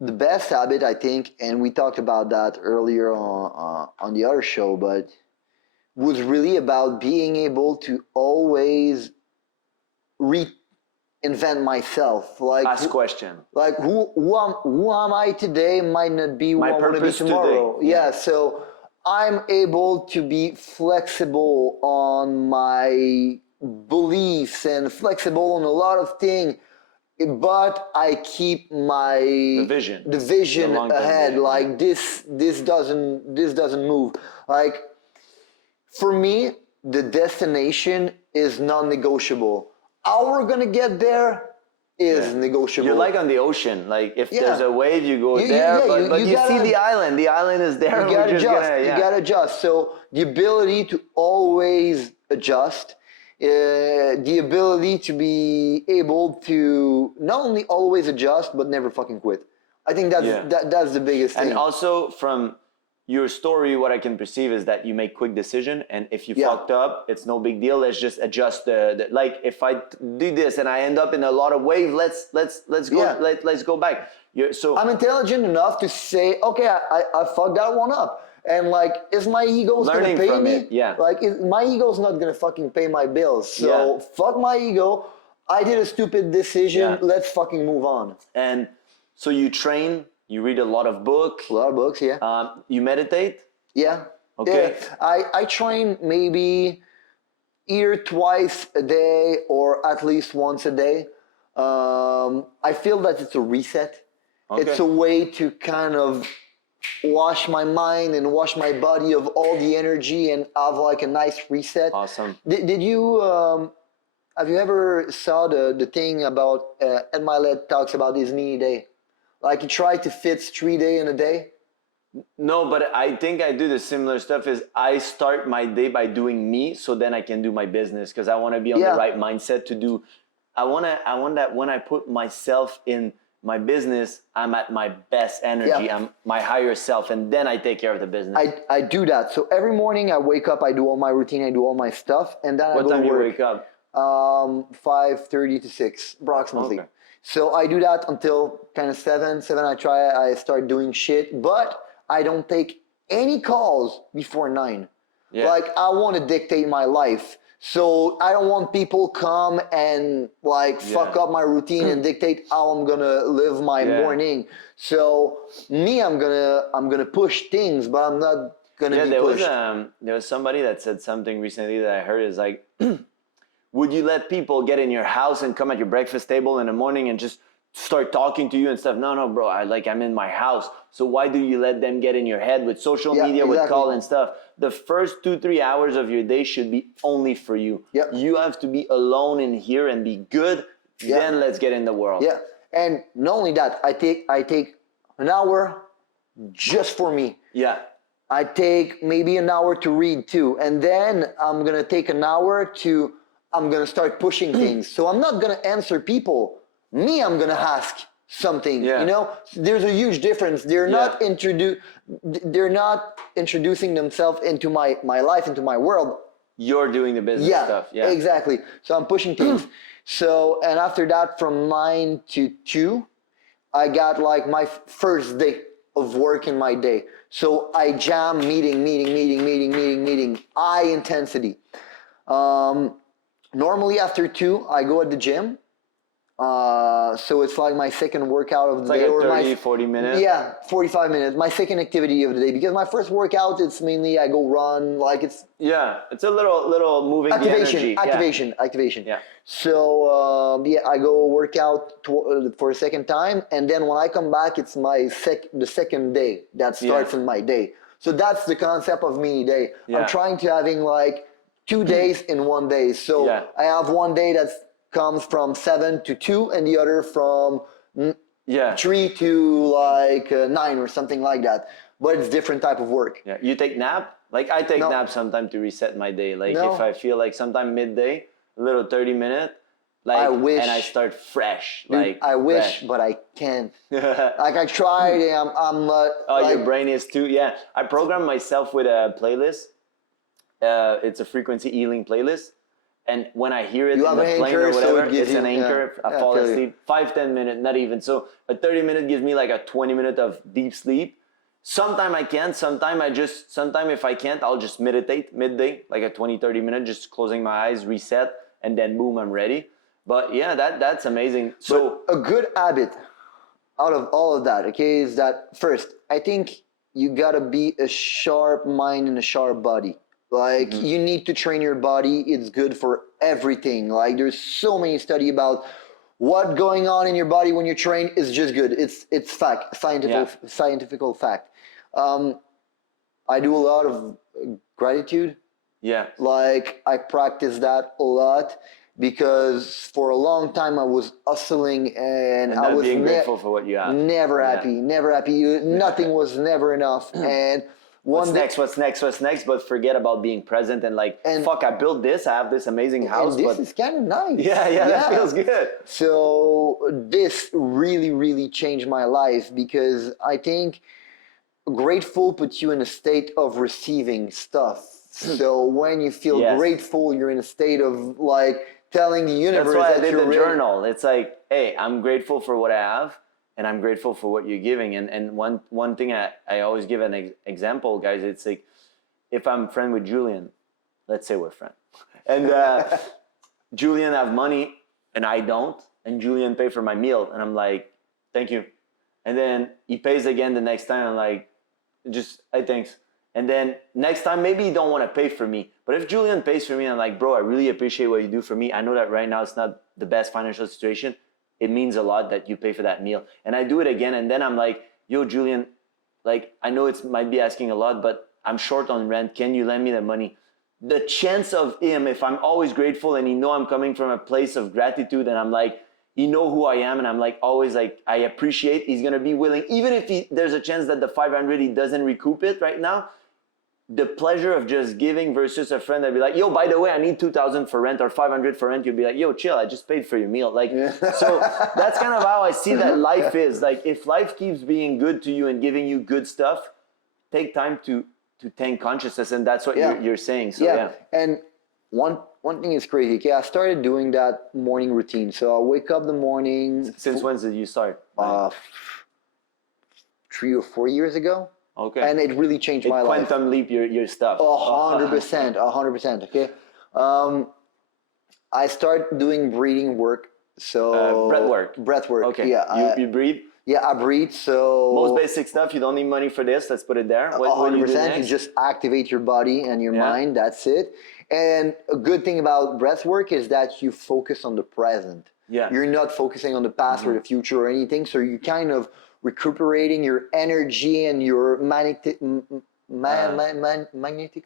The best habit, I think, and we talked about that earlier on the other show, but was really about being able to always reinvent myself. Like, last question. Like, who am I today might not be who I want to be tomorrow. Today. So I'm able to be flexible on my beliefs and flexible on a lot of things. But I keep the vision ahead. Like, this doesn't move. Like, for me, the destination is non-negotiable. How we're gonna get there is negotiable. You're like on the ocean. Like, if there's a wave, you go there. But you see the island. The island is there. You gotta adjust. You gotta adjust. So the ability to always adjust. The ability to be able to not only always adjust but never fucking quit. I think that's the biggest thing. And also from your story, what I can perceive is that you make quick decision, and if you Yeah. fucked up, it's no big deal. Let's just adjust the like if I do this and I end up in a lot of wave, let's go Yeah. let's go back. So I'm intelligent enough to say, okay, I fucked that one up. And like, is my ego's gonna Learning pay from me? it, yeah. Like, my ego's not gonna fucking pay my bills. So fuck my ego. I did a stupid decision. Yeah. Let's fucking move on. And so you train, you read a lot of books, A lot of books, yeah. you meditate. Yeah. Okay. Yeah. I train maybe either twice a day or at least once a day. I feel that it's a reset. Okay. It's a way to kind of wash my mind and wash my body of all the energy and have like a nice reset. Awesome. Did you have you ever saw the thing about Ed Milet talks about his mini day? Like he tried to fit 3 days in a day. No, but I think I do the similar stuff is I start my day by doing me so then I can do my business because I want to be on Yeah. the right mindset to do. I want that when I put myself in my business, I'm at my best energy. Yeah. I'm my higher self, and then I take care of the business. I do that. So every morning I wake up, I do all my routine, I do all my stuff, and then I What go time to you work. wake up? 5:30 to 6 approximately. Okay. So I do that until kind of 7. I start doing shit, but I don't take any calls before 9. Yeah. Like I want to dictate my life. So I don't want people come and like fuck up my routine and dictate how I'm gonna live my morning. So me, I'm gonna push things, but I'm not gonna be pushed. There was somebody that said something recently that I heard is like, would you let people get in your house and come at your breakfast table in the morning and just start talking to you and stuff? No, bro. I'm in my house. So why do you let them get in your head with social media, with call and stuff? The first 2-3 hours of your day should be only for you. Yeah. You have to be alone in here and be good. Yeah. Then let's get in the world. Yeah, and not only that, I take an hour just for me. Yeah. I take maybe an hour to read too, and then I'm gonna take an hour to. I'm gonna start pushing things. So I'm not gonna answer people. Me, I'm gonna ask something. Yeah. You know, there's a huge difference. They're not introducing themselves into my life, into my world. You're doing the business stuff. Yeah. Exactly. So I'm pushing things. So, and after that, from 9 to 2, I got like my first day of work in my day. So I jam meeting, high intensity. Normally after 2, I go at the gym. So it's like my second workout of the day. Like or 30, 40 minutes? Yeah, 45 minutes. My second activity of the day. Because my first workout, it's mainly I go run, like it's... Yeah, it's a little moving the energy. Activation. Yeah. So, I go work out for a second time. And then when I come back, it's my the second day that starts in my day. So that's the concept of mini day. Yeah. I'm trying to having like 2 days in 1 day. So I have 1 day that comes from 7 to 2 and the other from 3 to like 9 or something like that. But it's different type of work. Yeah. You take nap? Like I take nap sometime to reset my day. Like if I feel like sometime midday, a little 30-minute, like I wish, and I start fresh. Dude, like I wish, but I can't. Like I tried and I'm like, your brain is too. Yeah. I program myself with a playlist. It's a frequency healing playlist. And when I hear it in the plane or whatever, it's an anchor. I fall asleep. 5-10 minutes, not even. So a 30-minute gives me like a 20-minute of deep sleep. Sometime I can, sometime if I can't, I'll just meditate midday, like a 20-30 minute, just closing my eyes, reset, and then boom, I'm ready. But yeah, that's amazing. So but a good habit out of all of that, okay, is that first, I think you gotta be a sharp mind and a sharp body. Like you need to train your body. It's good for everything. Like there's so many studies about what going on in your body when you train is just good. It's fact, scientific fact. I do a lot of gratitude. Yeah. Like I practice that a lot because for a long time I was hustling and I was being grateful for what you have. Never happy. Nothing was never enough. And what's next? But forget about being present and fuck, I built this. I have this amazing house. And this is kind of nice. Yeah, that feels good. So this really, really changed my life because I think grateful puts you in a state of receiving stuff. So when you feel Yes. grateful, you're in a state of like telling the universe That's why I that did you're the journal. It's like, hey, I'm grateful for what I have, and I'm grateful for what you're giving. And one thing I always give an example, guys. It's like, if I'm friend with Julien, let's say we're friends, and Julien have money and I don't, and Julien pay for my meal, and I'm like, thank you, and then he pays again the next time. I'm like, just hey, thanks. And then next time, maybe you don't want to pay for me. But if Julien pays for me, I'm like, bro, I really appreciate what you do for me. I know that right now it's not the best financial situation. It means a lot that you pay for that meal. And I do it again. And then I'm like, yo, Julien, like, I know it might be asking a lot, but I'm short on rent. Can you lend me the money? The chance of him, if I'm always grateful and he know I'm coming from a place of gratitude, and I'm like, he know who I am, and I'm like always like, I appreciate, he's gonna be willing, even if there's a chance that the 500 he doesn't recoup it right now. The pleasure of just giving versus a friend that'd be like, yo, by the way, I need 2,000 for rent or 500 for rent. You'd be like, yo, chill, I just paid for your meal. Like, so that's kind of how I see that life is. Like, if life keeps being good to you and giving you good stuff, take time to thank consciousness, and that's what you're saying. So yeah. And one thing is crazy. Okay, I started doing that morning routine. So I wake up the morning. Since when did you start? 3 or 4 years ago. Okay. And it really changed my life. Quantum leap your stuff. 100%, 100%. Okay. I start doing breathing work. So breath work. Okay. Yeah. You breathe. Yeah, I breathe. So most basic stuff. You don't need money for this. Let's put it there. What 100%. do you do next? You just activate your body and your mind. That's it. And a good thing about breath work is that you focus on the present. Yeah. You're not focusing on the past or the future or anything. So you're kind of recuperating your energy and your magnetic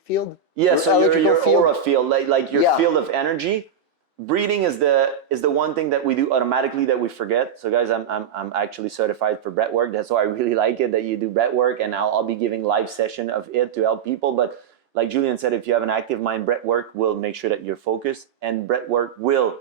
field. Yeah, so your aura field, like your field of energy. Breathing is the one thing that we do automatically that we forget. So guys, I'm actually certified for breath work. That's why I really like it that you do breath work, and I'll be giving live session of it to help people. But like Julien said, if you have an active mind, breath work will make sure that you're focused, and breath work will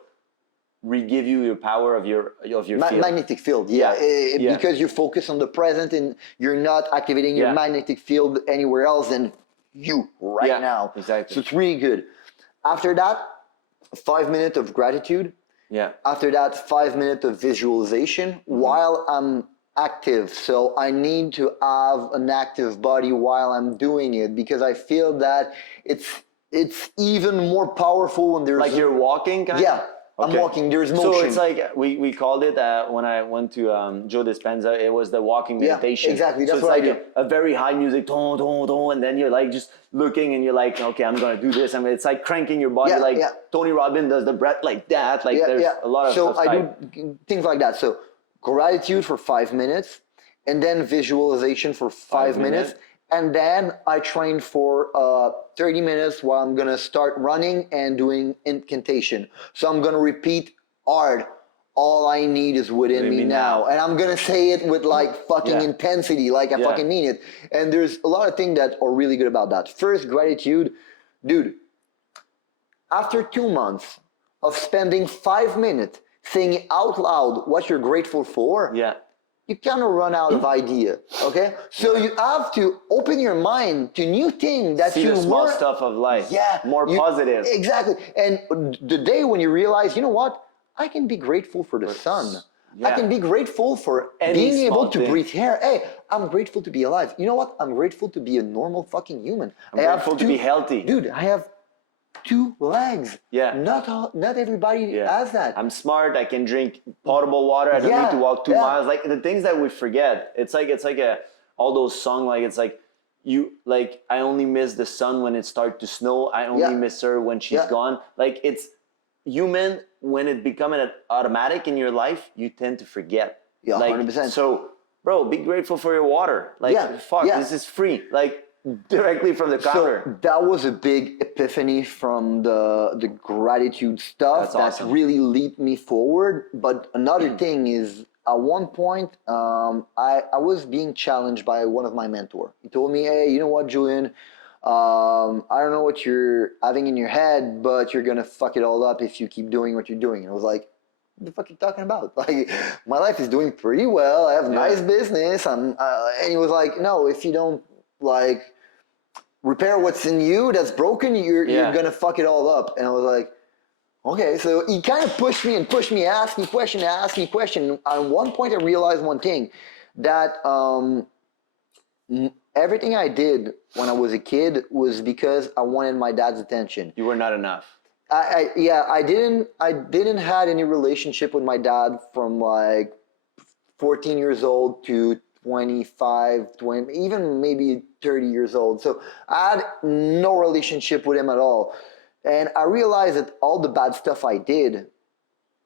re-give you your power of your field. Magnetic field, because you focus on the present and you're not activating your magnetic field anywhere else than you right now. Exactly. So it's really good. After that, 5 minutes of gratitude. Yeah. After that, 5 minutes of visualization while I'm active. So I need to have an active body while I'm doing it, because I feel that it's even more powerful when there's like you're walking kind of. Okay. I'm walking, there's motion. So it's like, we called it, when I went to Joe Dispenza, it was the walking meditation. Exactly, that's so what it's I like do. a very high music, don, don, don, and then you're like just looking and you're like, okay, I'm going to do this. I mean, it's like cranking your body, Tony Robbins does the breath like that. Like there's a lot of So I do things like that. So gratitude for 5 minutes, and then visualization for 5 minutes. And then I train for 30 minutes while I'm going to start running and doing incantation. So I'm going to repeat hard, all I need is within me now. And I'm going to say it with like fucking intensity, like I fucking mean it. And there's a lot of things that are really good about that. First, gratitude. Dude, after 2 months of spending 5 minutes saying out loud what you're grateful for, you kind of run out of idea, okay? So you have to open your mind to new things that see the small stuff of life. More positive. Exactly. And the day when you realize, you know what? I can be grateful for the sun. I can be grateful for being able to breathe air. Hey, I'm grateful to be alive. You know what? I'm grateful to be a normal fucking human. I'm grateful to be healthy. Dude, I have 2 legs. Not everybody has that. I'm smart. I can drink potable water. I don't need to walk 2 miles. Like the things that we forget. It's like all those songs. Like it's like I only miss the sun when it starts to snow. I only miss her when she's gone. Like it's human. When it becomes an automatic in your life, you tend to forget. Yeah, like, 100%. So, bro, be grateful for your water. Like this is free. Like. Directly from the counter. So that was a big epiphany from the gratitude stuff. That's really lead me forward. But another thing is, at one point, I was being challenged by one of my mentors. He told me, hey, you know what, Julien? I don't know what you're having in your head, but you're going to fuck it all up if you keep doing what you're doing. And I was like, the fuck are you talking about? Like, my life is doing pretty well. I have a nice business. And he was like, no, if you don't like repair what's in you that's broken, you're gonna fuck it all up. And I was like, okay. So he kind of pushed me, asked me question. At one point, I realized one thing, that everything I did when I was a kid was because I wanted my dad's attention. You were not enough. I didn't had any relationship with my dad from like 14 years old to 25, 20, even maybe 30 years old. So I had no relationship with him at all. And I realized that all the bad stuff I did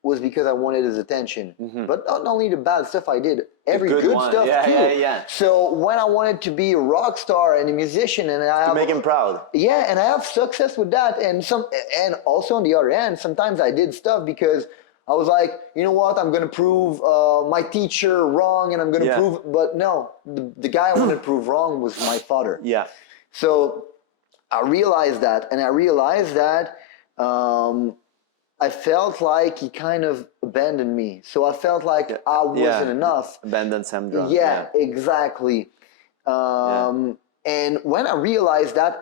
was because I wanted his attention. But not only the bad stuff I did, every good stuff too. Yeah. So when I wanted to be a rock star and a musician, and I to make him proud. Yeah, and I have success with that. And also on the other hand, sometimes I did stuff because I was like, you know what, I'm gonna prove my teacher wrong, and I'm gonna prove. But no, the guy I wanted to prove wrong was my father. Yeah. So I realized that, and I realized that. I felt like he kind of abandoned me. So I felt like I wasn't enough. Abandoned syndrome. Yeah, exactly. And when I realized that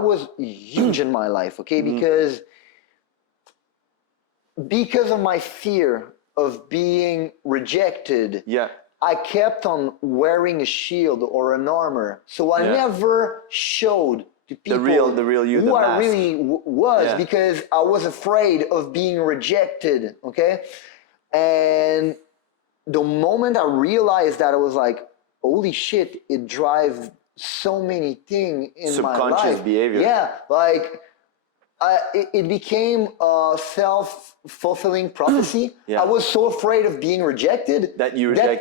was huge in my life, okay? Because of my fear of being rejected, I kept on wearing a shield or an armor. So I never showed to people the real you, who I really was, because I was afraid of being rejected, okay? And the moment I realized that, I was like, holy shit, it drives so many things in my life. Subconscious behavior. Yeah, like it became a self-fulfilling prophecy. I was so afraid of being rejected that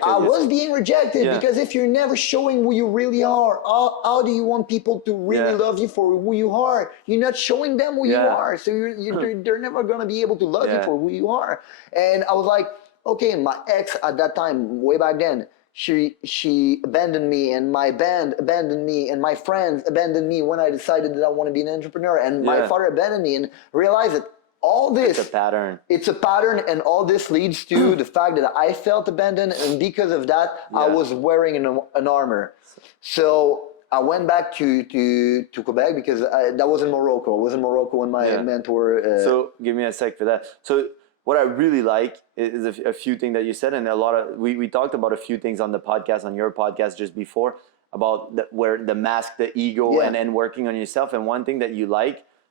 I was being rejected, because if you're never showing who you really are, how do you want people to really love you for who you are? You're not showing them who you are, so they're never gonna be able to love you for who you are. And I was like, okay, my ex at that time, way back then, she abandoned me, and my band abandoned me, and my friends abandoned me when I decided that I want to be an entrepreneur, and my father abandoned me, and realized that all this, it's a pattern, and all this leads to the fact that I felt abandoned, and because of that, I was wearing an armor. So I went back to Quebec, because that was in Morocco. I was in Morocco when my mentor. So give me a sec for that. So what I really like is a few things that you said, and a lot of we talked about a few things on the podcast, on your podcast just before, about where the mask, the ego, and working on yourself. And one thing that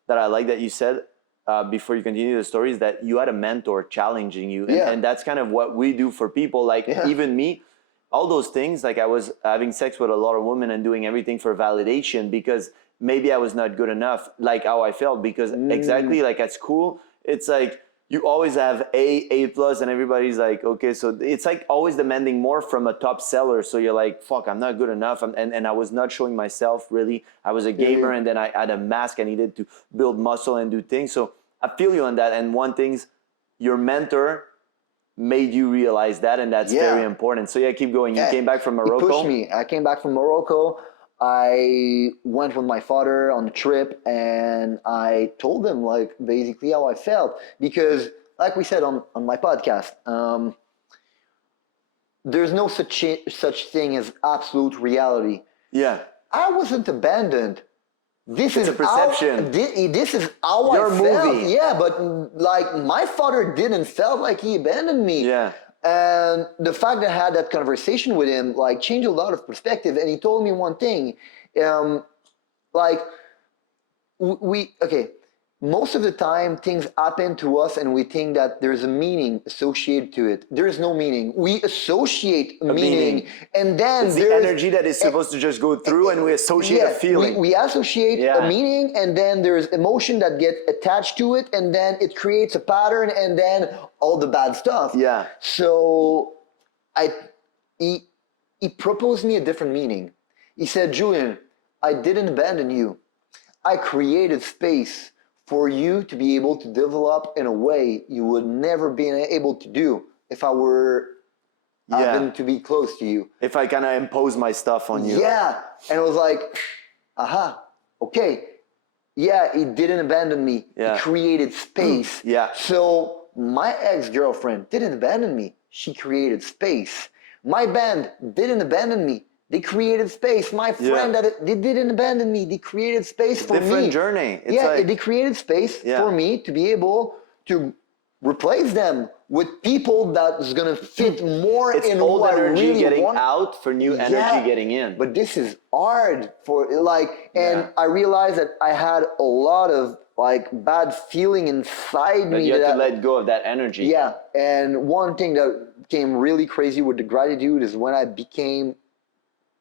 I like that you said before you continue the story, is that you had a mentor challenging you, and that's kind of what we do for people. Like even me, all those things. Like I was having sex with a lot of women and doing everything for validation, because maybe I was not good enough, like how I felt. Because exactly like at school, it's like, you always have A plus, and everybody's like, okay, so it's like always demanding more from a top seller. So you're like, fuck, I'm not good enough. And I was not showing myself really. I was a gamer, and then I had a mask. I needed to build muscle and do things. So I feel you on that. And one thing's, your mentor made you realize that, and that's very important. So keep going. You came back from Morocco. He pushed me. I came back from Morocco. I went with my father on the trip, and I told him like basically how I felt, because like we said on my podcast, there's no such thing as absolute reality. I wasn't abandoned. This is a perception. This is how Your I felt. movie. Yeah, but like my father didn't felt like he abandoned me. And the fact that I had that conversation with him like changed a lot of perspective. And he told me one thing, like most of the time things happen to us and we think that there's a meaning associated to it. There is no meaning. We associate a meaning, and then it's the energy that is supposed to just go through, and we associate a feeling. We associate a meaning, and then there's emotion that get attached to it, and then it creates a pattern, and then all the bad stuff. So he proposed me a different meaning. He said, Julien, I didn't abandon you. I created space for you to be able to develop in a way you would never be able to do if I were having to be close to you. If I kind of impose my stuff on you. And it was like, okay. He didn't abandon me. He created space. So my ex-girlfriend didn't abandon me. She created space. My band didn't abandon me. They created space. My friend they didn't abandon me. They created space for me. Different journey. It's like, they created space for me to be able to replace them with people that's gonna fit more it's in old what I energy really getting want. out for new energy getting in. But this is hard and I realized that I had a lot of like bad feeling inside But me. you have to let go of that energy. Yeah, and one thing that came really crazy with the gratitude is when I became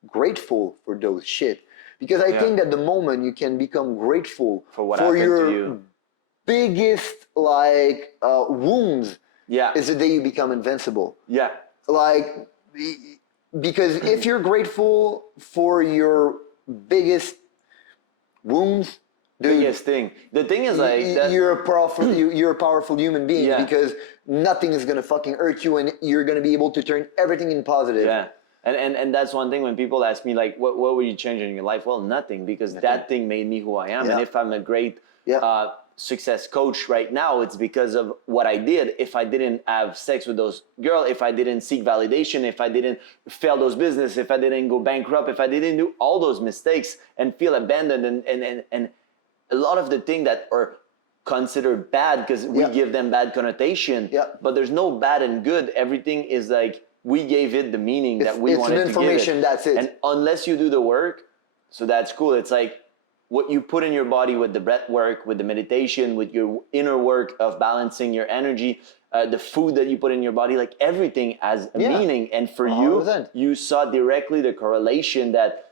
grateful for those shit. Because I think that the moment you can become grateful for what happened your to you, biggest wounds is the day you become invincible. Yeah. Like, because if you're grateful for your biggest wounds, dude, biggest thing. The thing is like that, you're a powerful human being because nothing is gonna fucking hurt you, and you're gonna be able to turn everything in positive. Yeah. And that's one thing when people ask me like, what would you change in your life? Well, nothing, because that thing made me who I am. Yeah. And if I'm a great success coach right now, it's because of what I did. If I didn't have sex with those girls, if I didn't seek validation, if I didn't fail those business, if I didn't go bankrupt, if I didn't do all those mistakes and feel abandoned and a lot of the things that are considered bad because we give them bad connotation, but there's no bad and good. Everything is like, we gave it the meaning that we wanted to give it. It's information, that's it. And unless you do the work, so that's cool. It's like what you put in your body with the breath work, with the meditation, with your inner work of balancing your energy, the food that you put in your body, like everything has a meaning. And for 100%. You saw directly the correlation that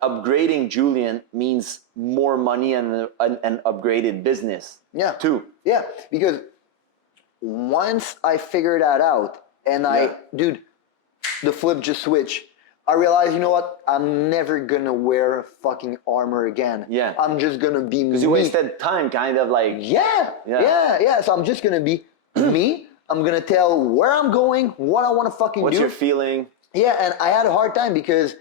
upgrading Julien means more money and an upgraded business too. Yeah, because once I figured that out, and dude, the flip just switched. I realized, you know what? I'm never gonna wear fucking armor again. Yeah. I'm just gonna be me. Because you wasted time, kind of like. Yeah. So I'm just gonna be me. I'm gonna tell where I'm going, what I want to fucking do. What's your feeling? Yeah, and I had a hard time because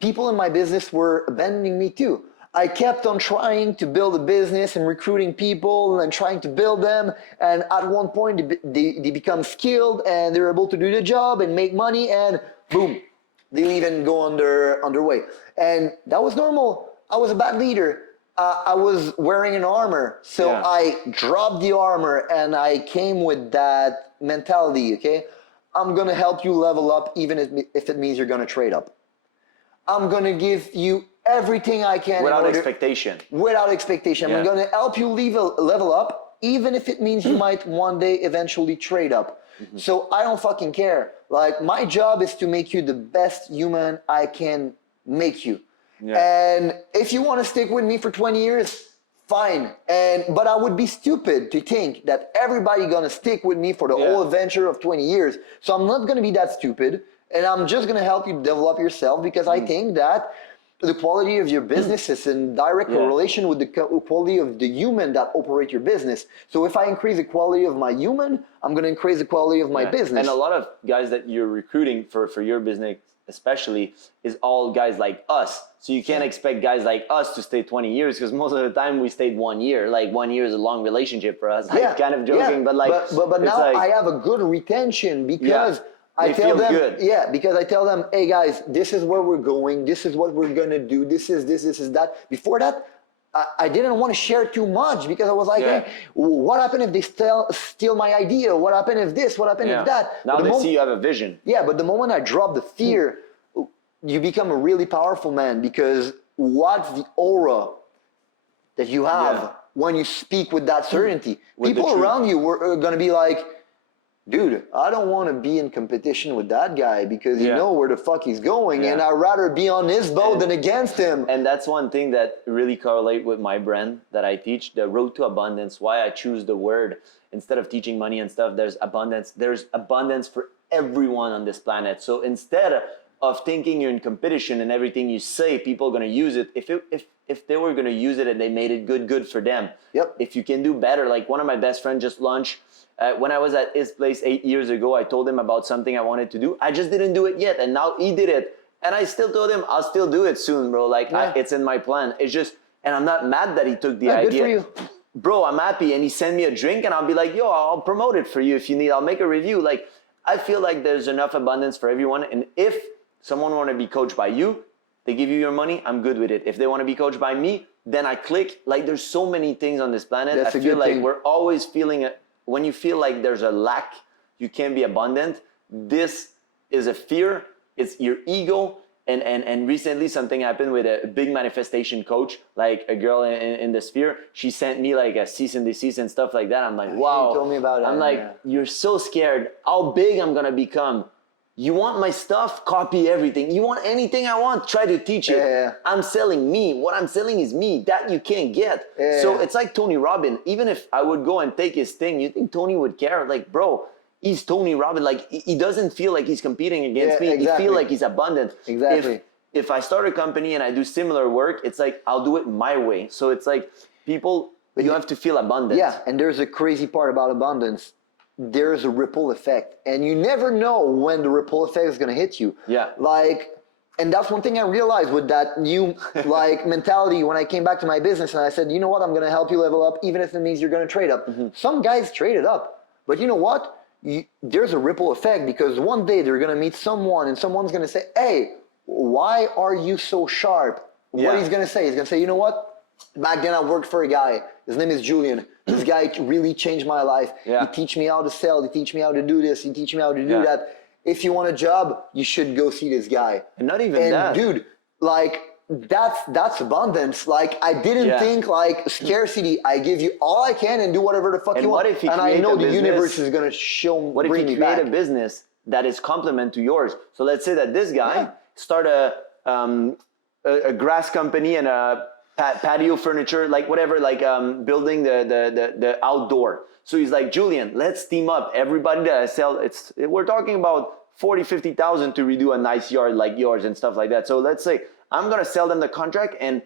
people in my business were abandoning me too. I kept on trying to build a business and recruiting people and trying to build them. And at one point, they become skilled and they're able to do the job and make money, and boom, they leave and go underway. And that was normal. I was a bad leader. I was wearing an armor. So I dropped the armor and I came with that mentality, okay? I'm going to help you level up even if it means you're going to trade up. I'm going to give you everything I can. Without expectation. Without expectation. I'm going to help you level up, even if it means you might one day eventually trade up. Mm-hmm. So I don't fucking care. Like, my job is to make you the best human I can make you. Yeah. And if you want to stick with me for 20 years, fine. But I would be stupid to think that everybody going to stick with me for the whole adventure of 20 years. So I'm not going to be that stupid. And I'm just going to help you develop yourself, because I think that the quality of your business is in direct correlation with the quality of the human that operate your business. So if I increase the quality of my human, I'm going to increase the quality of my business. And a lot of guys that you're recruiting for your business especially is all guys like us. So you can't expect guys like us to stay 20 years, because most of the time we stayed 1 year. Like 1 year is a long relationship for us. Like, kind of joking, but like. But now like, I have a good retention because. I tell them, because I tell them, hey guys, this is where we're going. This is what we're gonna do. This is that. Before that, I didn't want to share too much, because I was like, hey, what happened if they steal my idea? What happened if this? What happened if that? Now they see you have a vision. Yeah, but the moment I drop the fear, you become a really powerful man, because what's the aura that you have when you speak with that certainty? People around you are gonna be like, dude, I don't want to be in competition with that guy, because you know where the fuck he's going, and I'd rather be on his boat than against him. And that's one thing that really correlate with my brand that I teach, the road to abundance, why I choose the word instead of teaching money and stuff. There's abundance for everyone on this planet. So instead of thinking you're in competition and everything you say, people are going to use it. If they were going to use it and they made it good for them. Yep. If you can do better, like one of my best friends just launched. When I was at his place 8 years ago, I told him about something I wanted to do. I just didn't do it yet, and now he did it. And I still told him, I'll still do it soon, bro. Like, it's in my plan. It's just, and I'm not mad that he took the idea. Good for you. bro, I'm happy. And he send me a drink and I'll be like, yo, I'll promote it for you if you need. I'll make a review. Like, I feel like there's enough abundance for everyone. And if someone want to be coached by you, they give you your money, I'm good with it. If they want to be coached by me, then I click. Like, there's so many things on this planet. That's I a feel good like thing. we're always feeling it. When you feel like there's a lack, you can't be abundant. This is a fear. It's your ego. And recently something happened with a big manifestation coach, like a girl in the sphere. She sent me like a cease and desist and stuff like that. I'm like, wow. You told me about it. I'm like, you're so scared how big I'm gonna become. You want my stuff? Copy everything. You want anything I want? Try to teach it. Yeah. I'm selling me. What I'm selling is me. That you can't get. Yeah. So it's like Tony Robbins. Even if I would go and take his thing, you think Tony would care? Like, bro, he's Tony Robbins. Like, he doesn't feel like he's competing against me. Exactly. He feels like he's abundant. Exactly. If I start a company and I do similar work, it's like I'll do it my way. So it's like people, you have to feel abundant. Yeah, and there's a crazy part about abundance. There's a ripple effect, and you never know when the ripple effect is gonna hit you. Yeah. Like, and that's one thing I realized with that new like mentality when I came back to my business and I said, you know what, I'm gonna help you level up, even if it means you're gonna trade up. Some guys traded up, but you know what? There's a ripple effect because one day they're gonna meet someone, and someone's gonna say, hey, why are you so sharp? What he's gonna say? He's gonna say, you know what? Back then I worked for a guy. His name is Julien. This guy really changed my life. Yeah. He teach me how to sell. He teach me how to do this. He teach me how to do that. If you want a job, you should go see this guy. And not even that. Dude, like that's abundance. Like I didn't think like scarcity. I give you all I can and do whatever the fuck you want. If you and I create know a the business, universe is gonna show me. What if you create a business that is complement to yours? So let's say that this guy start a grass company and a patio furniture, like whatever, like building the outdoor. So he's like, Julien, let's team up. Everybody that I sell, we're talking about 40, 50,000 to redo a nice yard like yours and stuff like that. So let's say I'm gonna sell them the contract and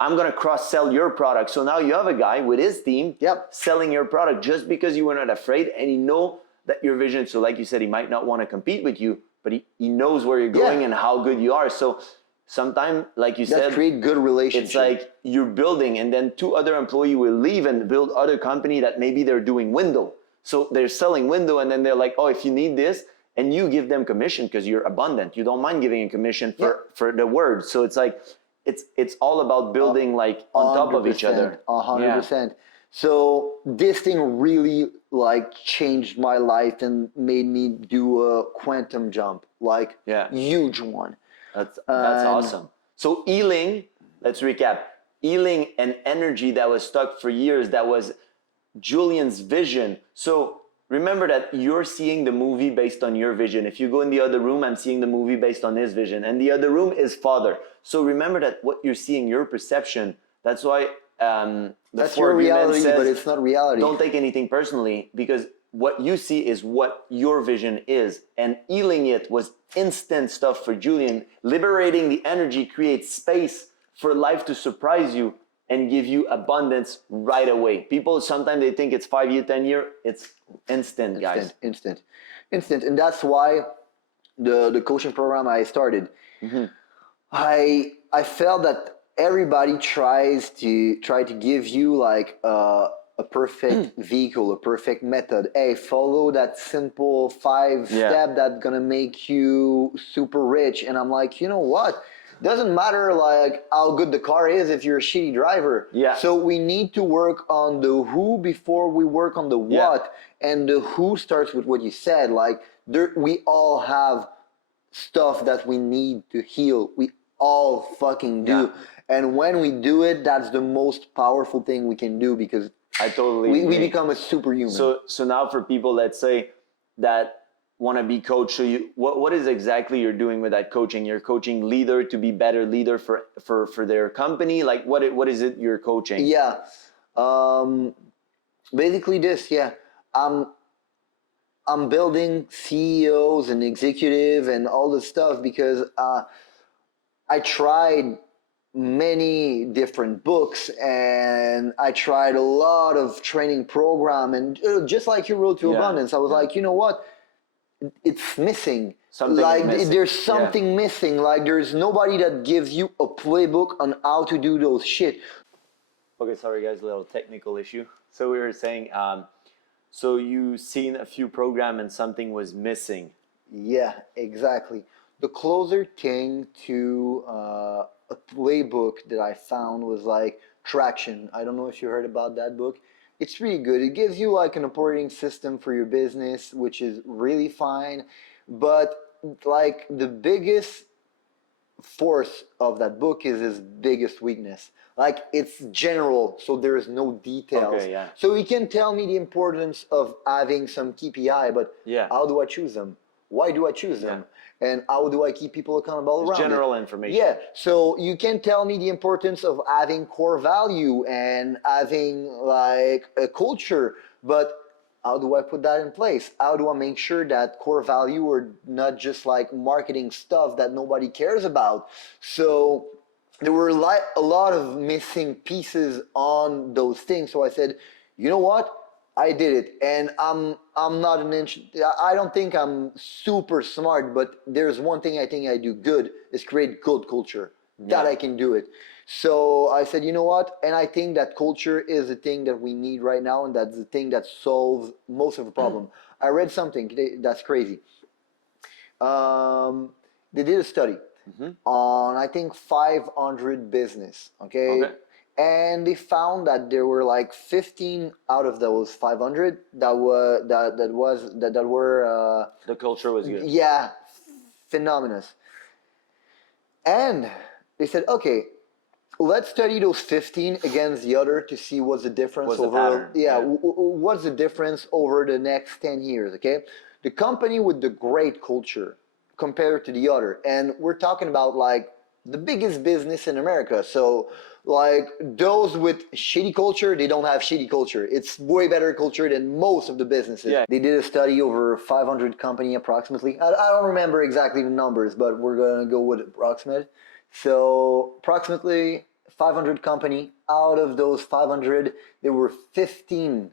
I'm gonna cross-sell your product. So now you have a guy with his team selling your product just because you were not afraid and he know that your vision. So like you said, he might not want to compete with you, but he knows where you're going and how good you are. So sometimes, like you said, create good relationships. It's like you're building and then two other employees will leave and build other company that maybe they're doing window. So they're selling window and then they're like, oh, if you need this, and you give them commission because you're abundant. You don't mind giving a commission for the word. So it's like, it's all about building like on top of each other. 100%. So this thing really like changed my life and made me do a quantum jump, like huge one. That's awesome. So healing, let's recap. Healing an energy that was stuck for years, that was Julien's vision. So remember that you're seeing the movie based on your vision. If you go in the other room, I'm seeing the movie based on his vision. And the other room is father. So remember that what you're seeing, your perception, that's why that's your reality, says, but it's not reality. Don't take anything personally because what you see is what your vision is. And healing it was instant stuff for Julien. Liberating the energy creates space for life to surprise you and give you abundance right away. People, sometimes they think it's 5 year, 10 year. It's instant, guys. Instant. And that's why the coaching program I started, I felt that everybody try to give you like a perfect vehicle, a perfect method. Hey, follow that simple 5-step that's gonna make you super rich. And I'm like, you know what? Doesn't matter like how good the car is if you're a shitty driver. So we need to work on the who before we work on the what. And the who starts with what you said. Like we all have stuff that we need to heal. We all fucking do. And when we do it, that's the most powerful thing we can do because I totally we become a superhuman. So now for people, let's say that want to be coached, so what is exactly you're doing with that coaching? You're coaching leader to be better leader for their company. Like what is it you're coaching? Basically this. I'm building CEOs and executive and all this stuff because I tried many different books and I tried a lot of training program and just like you wrote to abundance, I was like, you know what? It's missing. There's something missing. Like there's nobody that gives you a playbook on how to do those shit. Okay, sorry guys, a little technical issue. So we were saying, so you seen a few program and something was missing. Yeah, exactly. The closer thing to a playbook that I found was like Traction. I don't know if you heard about that book. It's really good. It gives you like an operating system for your business, which is really fine. But like the biggest force of that book is his biggest weakness. Like it's general, so there is no details. Okay, yeah. So you can tell me the importance of having some KPI, but Yeah. how do I choose them? Why do I choose them? And how do I keep people accountable It's around general it? information. Yeah. So you can tell me the importance of having core value and having like a culture, but how do I put that in place? How do I make sure that core value are not just like marketing stuff that nobody cares about? So there were like a lot of missing pieces on those things. So I said, you know what? I did it, and I'm not an inch. I don't think I'm super smart, but there's one thing I think I do good is create good culture. That I can do it. So I said, you know what? And I think that culture is the thing that we need right now, and that's the thing that solves most of the problem. I read something that's crazy. They did a study on I think 500 business. Okay. And they found that there were like 15 out of those 500 that were that were The culture was good. yeah, phenomenal. And they said, okay, let's study those 15 against the other to see what's the difference What's the over pattern? yeah, Yeah. what's the difference over the next 10 years. Okay, the company with the great culture compared to the other, and we're talking about like the biggest business in America. So like those with shitty culture, they don't have shitty culture. It's way better culture than most of the businesses. Yeah. They did a study over 500 company approximately. I don't remember exactly the numbers, but we're gonna go with approximate. So approximately 500 company. Out of those 500, there were 15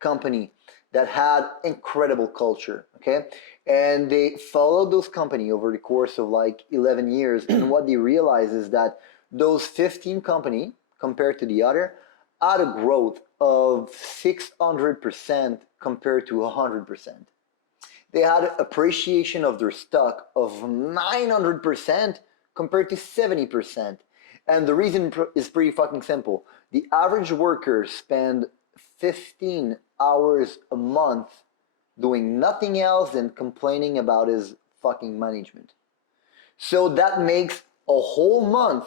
company that had incredible culture. Okay, and they followed those company over the course of like 11 years, and what they realized is that those 15 company compared to the other had a growth of 600% compared to 100%. They had appreciation of their stock of 900% compared to 70%. And the reason is pretty fucking simple. The average worker spend 15 hours a month doing nothing else than complaining about his fucking management. So that makes a whole month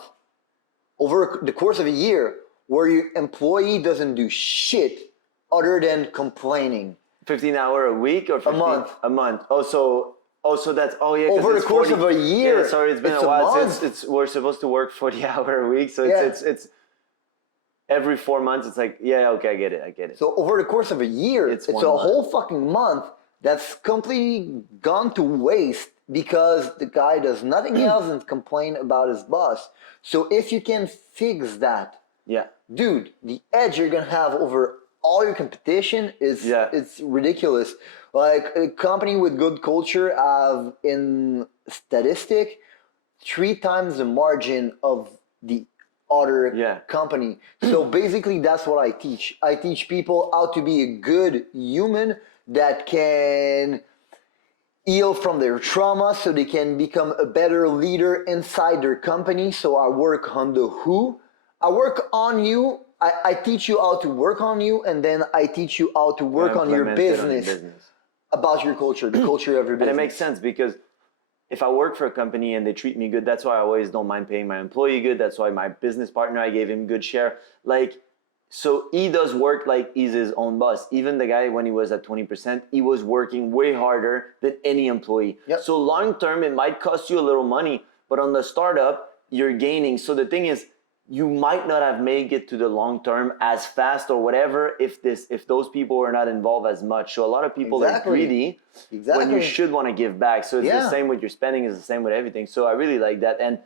over the course of a year where your employee doesn't do shit other than complaining. 15-hour a week or 15? A month. A month. So that's yeah. Over the course 40, of a year. Yeah, sorry, it's been it's a while. month. So it's we're supposed to work 40-hour a week. So it's every 4 months. It's like okay, I get it. So over the course of a year, it's a whole fucking month that's completely gone to waste because the guy does nothing else than complain about his boss. So if you can fix that, dude, the edge you're gonna have over all your competition is it's ridiculous. Like a company with good culture have in statistic 3 times the margin of the other company. So basically that's what I teach. I teach people how to be a good human that can heal from their trauma so they can become a better leader inside their company. So I work on the who. I work on you. I teach you how to work on you, and then I teach you how to work on your business, about your culture, the culture of your business. And it makes sense because if I work for a company and they treat me good, that's why I always don't mind paying my employee good. That's why my business partner, I gave him good share. Like, so he does work like he's his own boss. Even the guy, when he was at 20%, he was working way harder than any employee. So long term, it might cost you a little money, but on the startup, you're gaining. So the thing is, you might not have made it to the long term as fast or whatever if those people were not involved as much. So a lot of people are greedy when you should want to give back. So it's the same with your spending, is the same with everything. So I really like that. And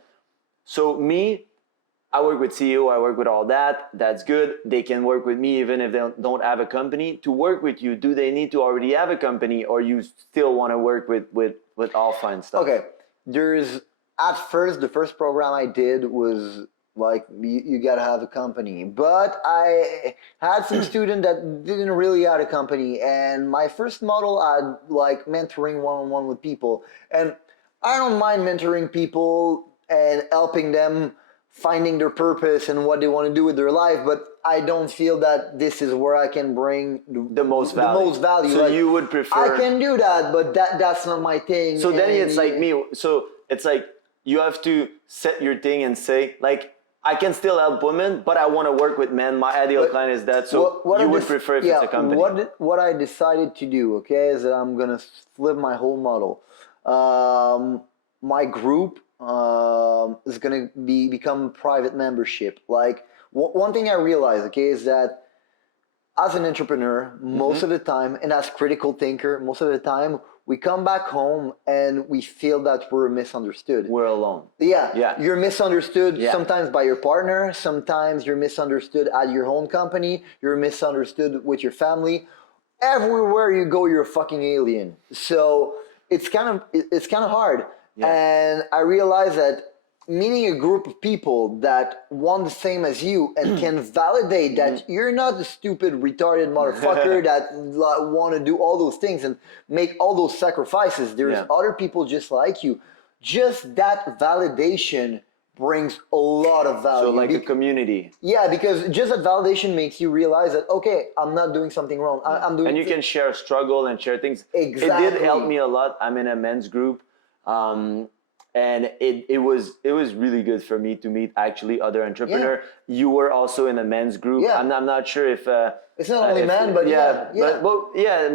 so me, I work with CEO, I work with all that. That's good. They can work with me even if they don't have a company. To work with you, do they need to already have a company, or you still want to work with alpha and stuff? Okay, there's at first the first program I did was Like you gotta have a company. But I had some student that didn't really have a company, and my first model I'd like mentoring one-on-one with people. And I don't mind mentoring people and helping them finding their purpose and what they want to do with their life, but I don't feel that this is where I can bring the most value. So like, you would prefer... I can do that, but that's not my thing. So then it's like me. So it's like you have to set your thing and say, like, I can still help women, but I want to work with men. My ideal client is that. So what you would prefer if it's a company. What I decided to do, okay, is that I'm gonna flip my whole model. My group is gonna become private membership. Like one thing I realized, okay, is that as an entrepreneur, most of the time, and as critical thinker, most of the time, we come back home and we feel that we're misunderstood. We're alone. Yeah. You're misunderstood sometimes by your partner. Sometimes you're misunderstood at your own company. You're misunderstood with your family. Everywhere you go, you're a fucking alien. So it's kind of hard. Yeah. And I realized that meeting a group of people that want the same as you and can validate that you're not the stupid retarded motherfucker that want to do all those things and make all those sacrifices. There's other people just like you. Just that validation brings a lot of value. So like a community. Yeah, because just that validation makes you realize that, okay, I'm not doing something wrong. I'm doing. And you can share a struggle and share things. Exactly. It did help me a lot. I'm in a men's group. And it was really good for me to meet actually other entrepreneurs. Yeah. You were also in a men's group. Yeah. I'm not sure if it's not only men, but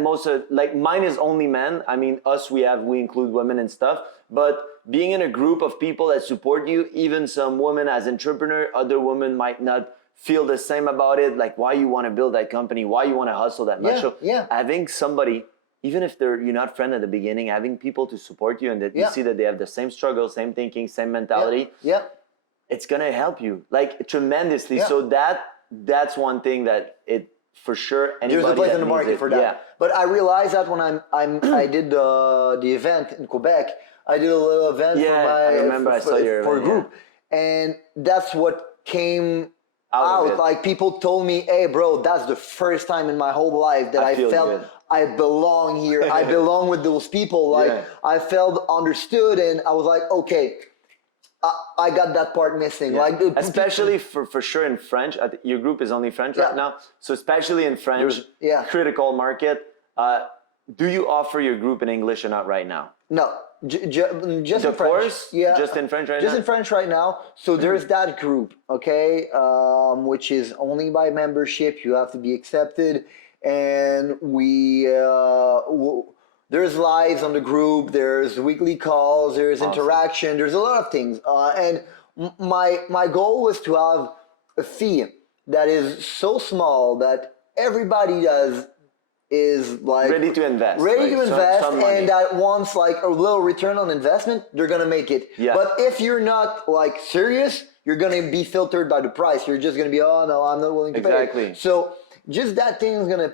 most of, like, mine is only men. I mean, we include women and stuff. But being in a group of people that support you, even some women as entrepreneur, other women might not feel the same about it. Like, why you want to build that company, why you want to hustle that much. So having somebody, even if you're not friend at the beginning, having people to support you and that you see that they have the same struggle, same thinking, same mentality, it's gonna help you like tremendously. Yeah. So that's one thing that it for sure. There's a place in the market for that. Yeah. But I realized that when I did the event in Quebec, I did a little event for a group, and that's what came out. Like people told me, "Hey, bro, that's the first time in my whole life that I felt." Good. I belong here. I belong with those people. Like I felt understood, and I was like, okay, I got that part missing. Like especially for sure in French. Your group is only French right now, so especially in French, critical market. Do you offer your group in English or not right now? No, just in French. Course? Yeah, just in French right now. Just in French right now. So there's that group, okay, which is only by membership. You have to be accepted. And there's lives on the group, there's weekly calls, there's interaction, there's a lot of things. And my goal was to have a fee that is so small that everybody is like ready to invest, and that wants like a little return on investment, they're gonna make it. Yeah. But if you're not like serious, you're gonna be filtered by the price. You're just gonna be, oh no, I'm not willing to pay. So just that thing is gonna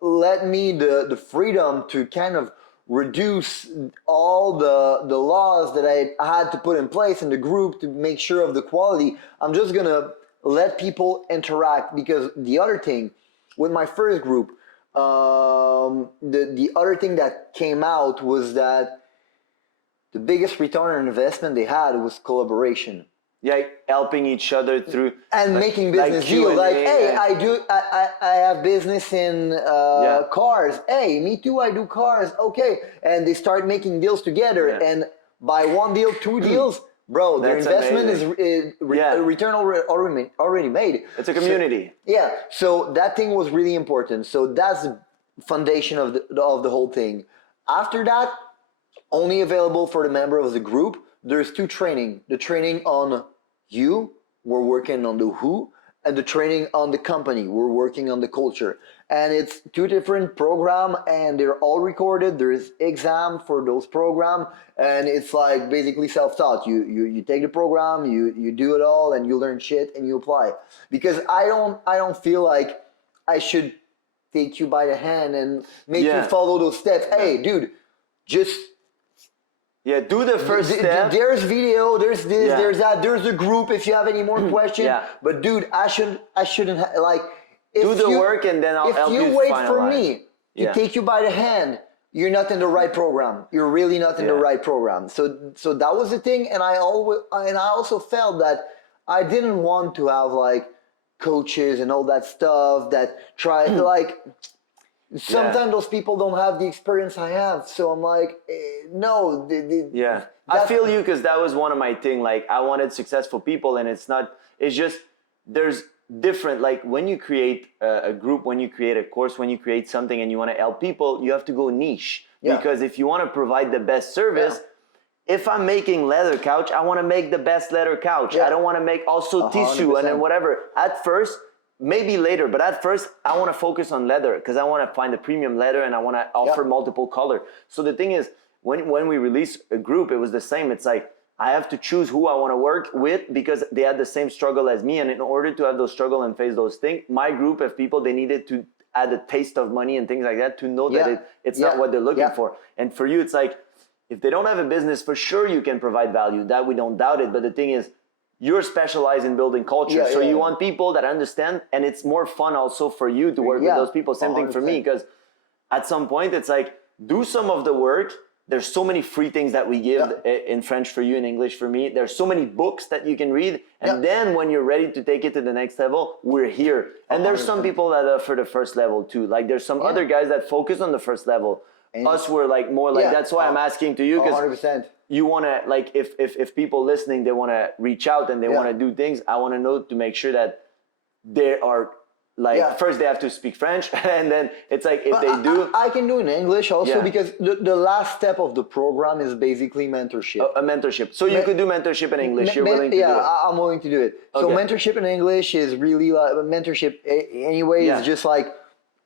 let me the freedom to kind of reduce all the laws that I had to put in place in the group to make sure of the quality. I'm just gonna let people interact, because the other thing with my first group, the other thing that came out was that the biggest return on investment they had was collaboration. Yeah, helping each other through and making business deals. Like, hey, I have business in cars. Hey, me too, I do cars. Okay, and they start making deals together, and by one deal, two deals, bro, their investment is return already made. It's a community. So, so that thing was really important. So that's the foundation of the whole thing. After that, only available for the member of the group. There's two training. The training on you, we're working on the who, and the training on the company, we're working on the culture. And it's two different programs, and they're all recorded. There's exam for those programs, and it's like basically self-taught. You take the program, you do it all, and you learn shit, and you apply. Because I don't feel like I should take you by the hand and make you follow those steps. Hey, dude, just Yeah, do the first step. There's video, there's this, Yeah. there's that, there's a group if you have any more questions. Yeah. But dude, I shouldn't like. Do the work and then I'll help you If you wait finalize. for me to Yeah. take you by the hand, you're not in the right program. You're really not in the right program. So that was the thing, and I also felt that I didn't want to have like coaches and all that stuff that try like. Sometimes those people don't have the experience I have, so I'm like, no. Yeah, I feel you, because that was one of my thing. Like, I wanted successful people, and it's just there's different. Like, when you create a group, when you create a course, when you create something, and you want to help people, you have to go niche. Yeah. Because if you want to provide the best service. If I'm making leather couch, I want to make the best leather couch. I don't want to make also 100%. tissue and then whatever. At first, maybe later, but at first, I want to focus on leather, because I want to find the premium leather and I want to offer multiple color. So the thing is, when we release a group, it was the same. It's like, I have to choose who I want to work with, because they had the same struggle as me. And in order to have those struggle and face those things, my group of people, they needed to add a taste of money and things like that to know that it's not what they're looking for. And for you, it's like, if they don't have a business, for sure you can provide value. That we don't doubt it. But the thing is, you're specialized in building culture. So you want people that understand, and it's more fun also for you to work with those people. Same 100%. Thing for me, because at some point it's like, do some of the work. There's so many free things that we give in French for you, in English for me. There's so many books that you can read. And then when you're ready to take it to the next level, we're here. And there's some people that offer the first level too. Like, there's some other guys that focus on the first level. And us were like more like, that's why I'm asking to you, because 100%. You want to, like, if people listening, they want to reach out and they want to do things, I want to know to make sure that they are like, first they have to speak French, and then it's like, if they do. I can do in English also, because the last step of the program is basically mentorship. A mentorship. So you could do mentorship in English. You're willing to do it. Yeah, I'm willing to do it. So mentorship in English is really like, mentorship anyway is just like,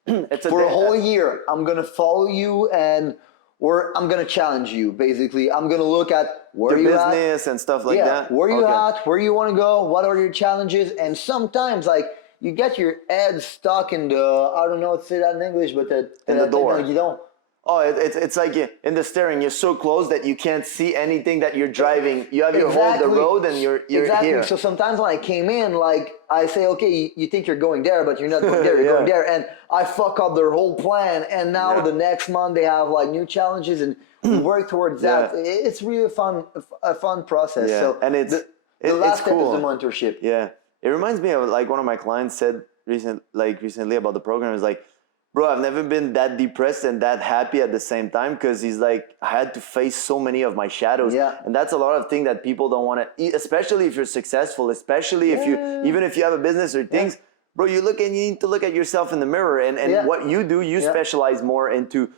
for a whole year, I'm going to follow you, and I'm going to challenge you, basically. I'm going to look at where you're at. Business and stuff like that. Where you at, where you want to go, what are your challenges. And sometimes, like, you get your head stuck in the, I don't know how to say that in English, but in the door. You don't. Oh, it's like in the steering, you're so close that you can't see anything that you're driving. You have your hold the road, and you're here. So sometimes when I came in, like, I say, okay, you think you're going there, but you're not going there, you're going there. And I fuck up their whole plan. And now the next month they have like new challenges, and we work towards that. It's really a fun process. Yeah. So and the last step is the mentorship. Yeah. It reminds me of, like, one of my clients said recently about the program, is like, bro, I've never been that depressed and that happy at the same time, because he's like, I had to face so many of my shadows. Yeah. And that's a lot of things that people don't want to, especially if you're successful, especially if even if you have a business or things, bro, you need to look at yourself in the mirror, and what you do, you specialize more into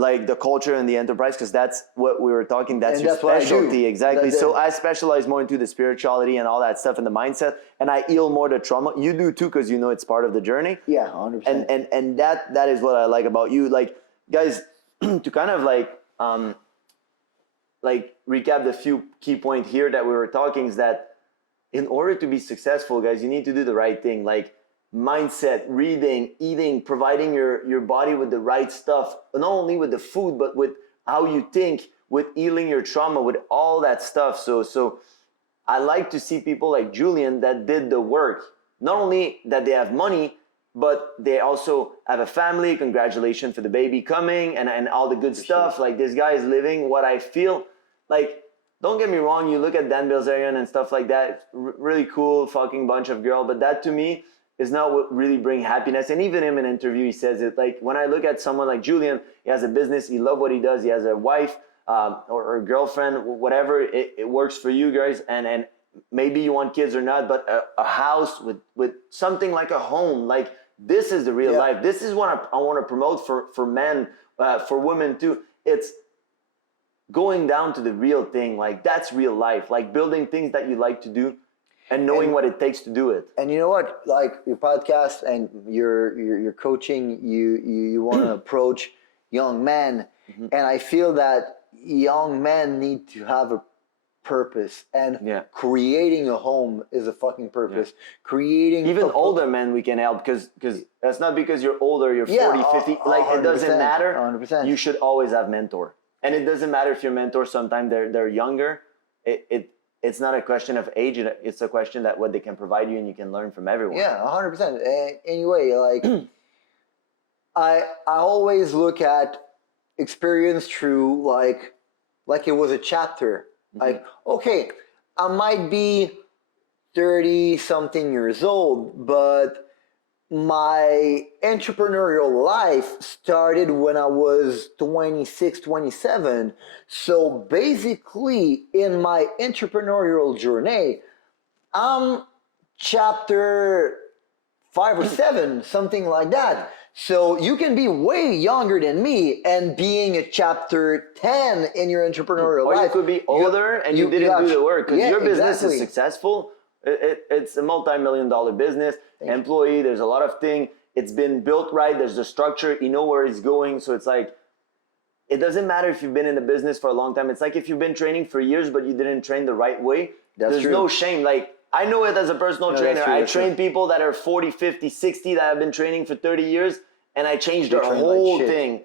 like the culture and the enterprise, because that's what we were talking. That's your specialty, exactly. So I specialize more into the spirituality and all that stuff and the mindset, and I heal more the trauma. You do too, because you know it's part of the journey. Yeah, 100%. And that is what I like about you. Like, guys, to kind of like recap the few key points here that we were talking, is that in order to be successful, guys, you need to do the right thing. Like, mindset, reading, eating, providing your body with the right stuff, not only with the food, but with how you think, with healing your trauma, with all that stuff. So I like to see people like Julien that did the work. Not only that they have money, but they also have a family. Congratulations for the baby coming and all the good stuff. Like, this guy is living what I feel like. Don't get me wrong, you look at Dan Bilzerian and stuff like that, really cool fucking bunch of girl, but that to me is not what really bring happiness. And even him in an interview, he says it. Like, when I look at someone like Julien, he has a business, he loves what he does, he has a wife or a girlfriend, whatever, it works for you guys. And maybe you want kids or not, but a house with something like a home. Like, this is the real life. This is what I want to promote for men, for women too. It's going down to the real thing. Like, that's real life. Like, building things that you like to do, and knowing what it takes to do it. And you know what? Like, your podcast and your coaching, you want to approach young men. Mm-hmm. And I feel that young men need to have a purpose. And creating a home is a fucking purpose. Creating even older men we can help, because that's not because you're older, you're 40, 50. Like, it doesn't matter. 100%. You should always have mentor. And it doesn't matter if your mentor, sometimes they're younger. It's not a question of age. It's a question that what they can provide you, and you can learn from everyone. Yeah, 100%. Anyway, like I always look at experience through like it was a chapter. Like, okay, I might be 30 something years old, but my entrepreneurial life started when I was 26, 27. So basically, in my entrepreneurial journey, I'm chapter 5 or 7, something like that. So you can be way younger than me and being a chapter 10 in your entrepreneurial Or life. you could be older and you didn't do the work because your business is successful. It's a multi-million-dollar business. Employee, there's a lot of things. It's been built right. There's the structure. You know where it's going. So it's like, it doesn't matter if you've been in the business for a long time. It's like if you've been training for years, but you didn't train the right way. There's no shame. Like, I know it as a personal trainer. I train people that are 40, 50, 60 that have been training for 30 years, and I changed their whole thing.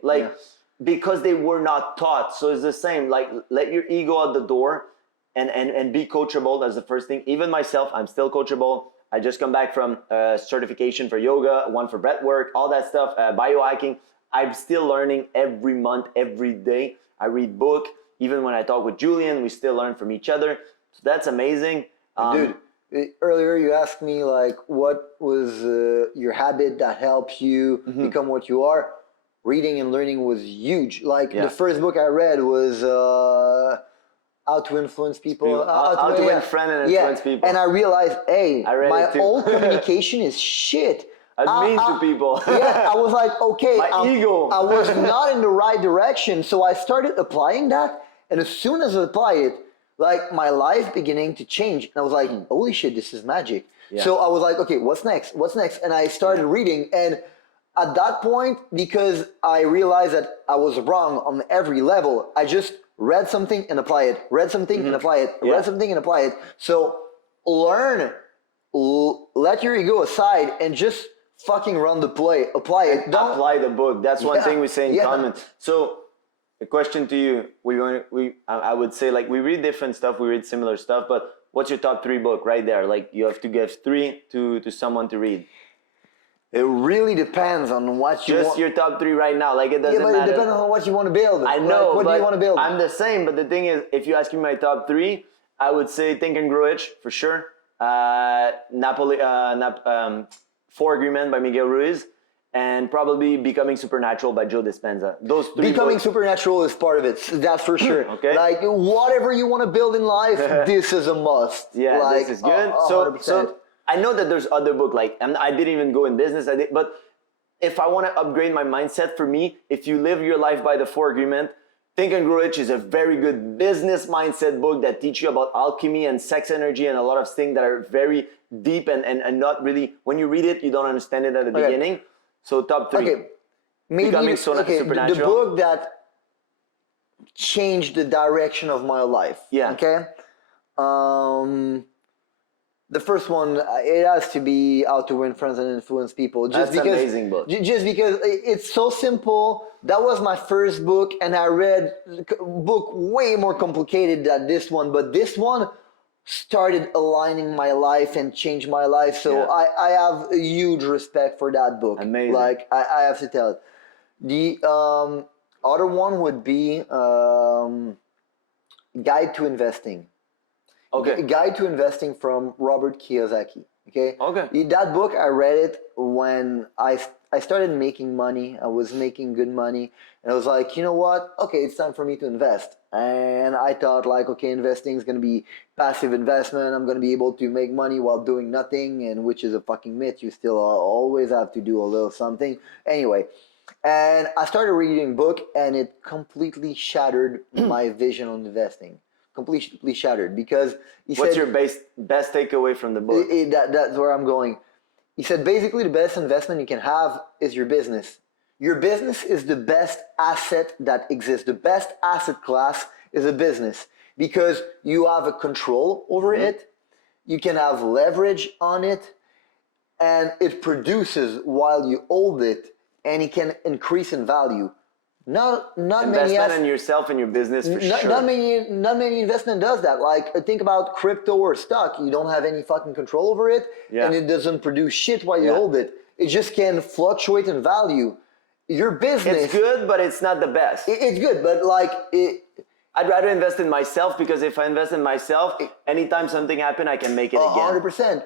Because they were not taught. So it's the same. Like, let your ego out the door and be coachable. That's the first thing. Even myself, I'm still coachable. I just come back from certification for yoga, one for breath work, all that stuff, biohacking. I'm still learning every month, every day. I read book. Even when I talk with Julien, we still learn from each other. So that's amazing. Dude, earlier you asked me like what was your habit that helped you become what you are. Reading and learning was huge. Like the first book I read was How to Influence People. How to win friends and influence people. And I realized, hey, my old communication is shit. I'm mean to people. I was like, okay, my ego. I was not in the right direction. So I started applying that. And as soon as I applied it, like my life beginning to change. And I was like, holy shit, this is magic. Yeah. So I was like, okay, what's next? What's next? And I started reading. And at that point, because I realized that I was wrong on every level, I just read something and apply it, read something and apply it, read something and apply it. So learn, let your ego aside and just fucking run the play, apply it. Don't apply the book. That's one thing we say in common. So a question to you, I would say like we read different stuff, we read similar stuff, but what's your top 3 book right there? Like you have to give 3 to someone to read. It really depends on what you want. Just your top 3 right now. Like it doesn't matter. It depends on what you want to build. I know. What do you want to build? I'm the same, but the thing is, if you ask me my top 3, I would say Think and Grow Rich for sure. 4 Agreement by Miguel Ruiz, and probably Becoming Supernatural by Joe Dispenza. Those 3 Becoming books. Supernatural is part of it. That's for sure. Okay. Like whatever you want to build in life, this is a must. Yeah, like, this is good. So I know that there's other book like, and I didn't even go in business. But if I want to upgrade my mindset, for me, if you live your life by the 4 Agreement, Think and Grow Rich is a very good business mindset book that teach you about alchemy and sex energy and a lot of things that are very deep and not really, when you read it, you don't understand it at the beginning. So top 3. Okay, maybe Supernatural. The book that changed the direction of my life. Yeah. Okay. The first one, it has to be How to Win Friends and Influence People. That's an amazing book. Just because it's so simple. That was my first book, and I read a book way more complicated than this one. But this one started aligning my life and changed my life. So I have a huge respect for that book. Amazing. Like I have to tell it. The other one would be Guide to Investing. Okay. Guide to Investing from Robert Kiyosaki. Okay. That book, I read it when I started making money. I was making good money, and I was like, you know what? Okay, it's time for me to invest. And I thought like, okay, investing is going to be passive investment. I'm going to be able to make money while doing nothing, and which is a fucking myth. You still always have to do a little something. Anyway, and I started reading book, and it completely shattered my vision on investing. Completely shattered, because he What's said, your best takeaway from the book? That's where I'm going. He said basically the best investment you can have is your business. Your business is the best asset that exists. The best asset class is a business, because you have a control over it. You can have leverage on it, and it produces while you hold it, and it can increase in value. Not many Investment in yourself and your business for sure. Not many investment does that. Like think about crypto or stock. You don't have any fucking control over it, and it doesn't produce shit while you hold it. It just can fluctuate in value. Your business. It's good, but it's not the best. It's good, but like I'd rather invest in myself because if I invest in myself, anytime something happens, I can make it again. 100%.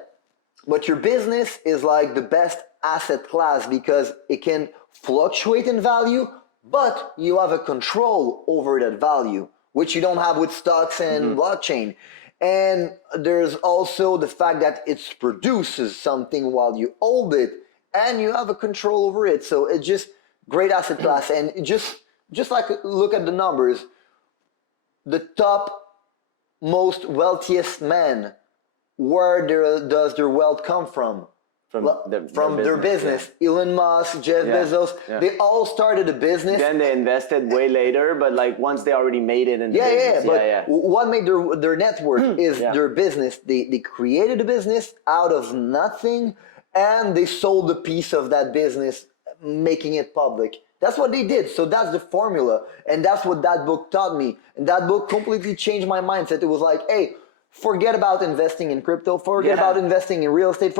But your business is like the best asset class because it can fluctuate in value, but you have a control over that value, which you don't have with stocks and blockchain. And there's also the fact that it produces something while you hold it, and you have a control over it. So it's just great asset class. And just like look at the numbers, the top most wealthiest men, where does their wealth come from? From their business. Yeah. Elon Musk, Jeff Bezos, they all started a business. Then they invested way later, but like once they already made it in the business. But what made their net worth is their business. They created a business out of nothing, and they sold a piece of that business, making it public. That's what they did. So that's the formula, and that's what that book taught me. And that book completely changed my mindset. It was like, hey, forget about investing in crypto, forget about investing in real estate,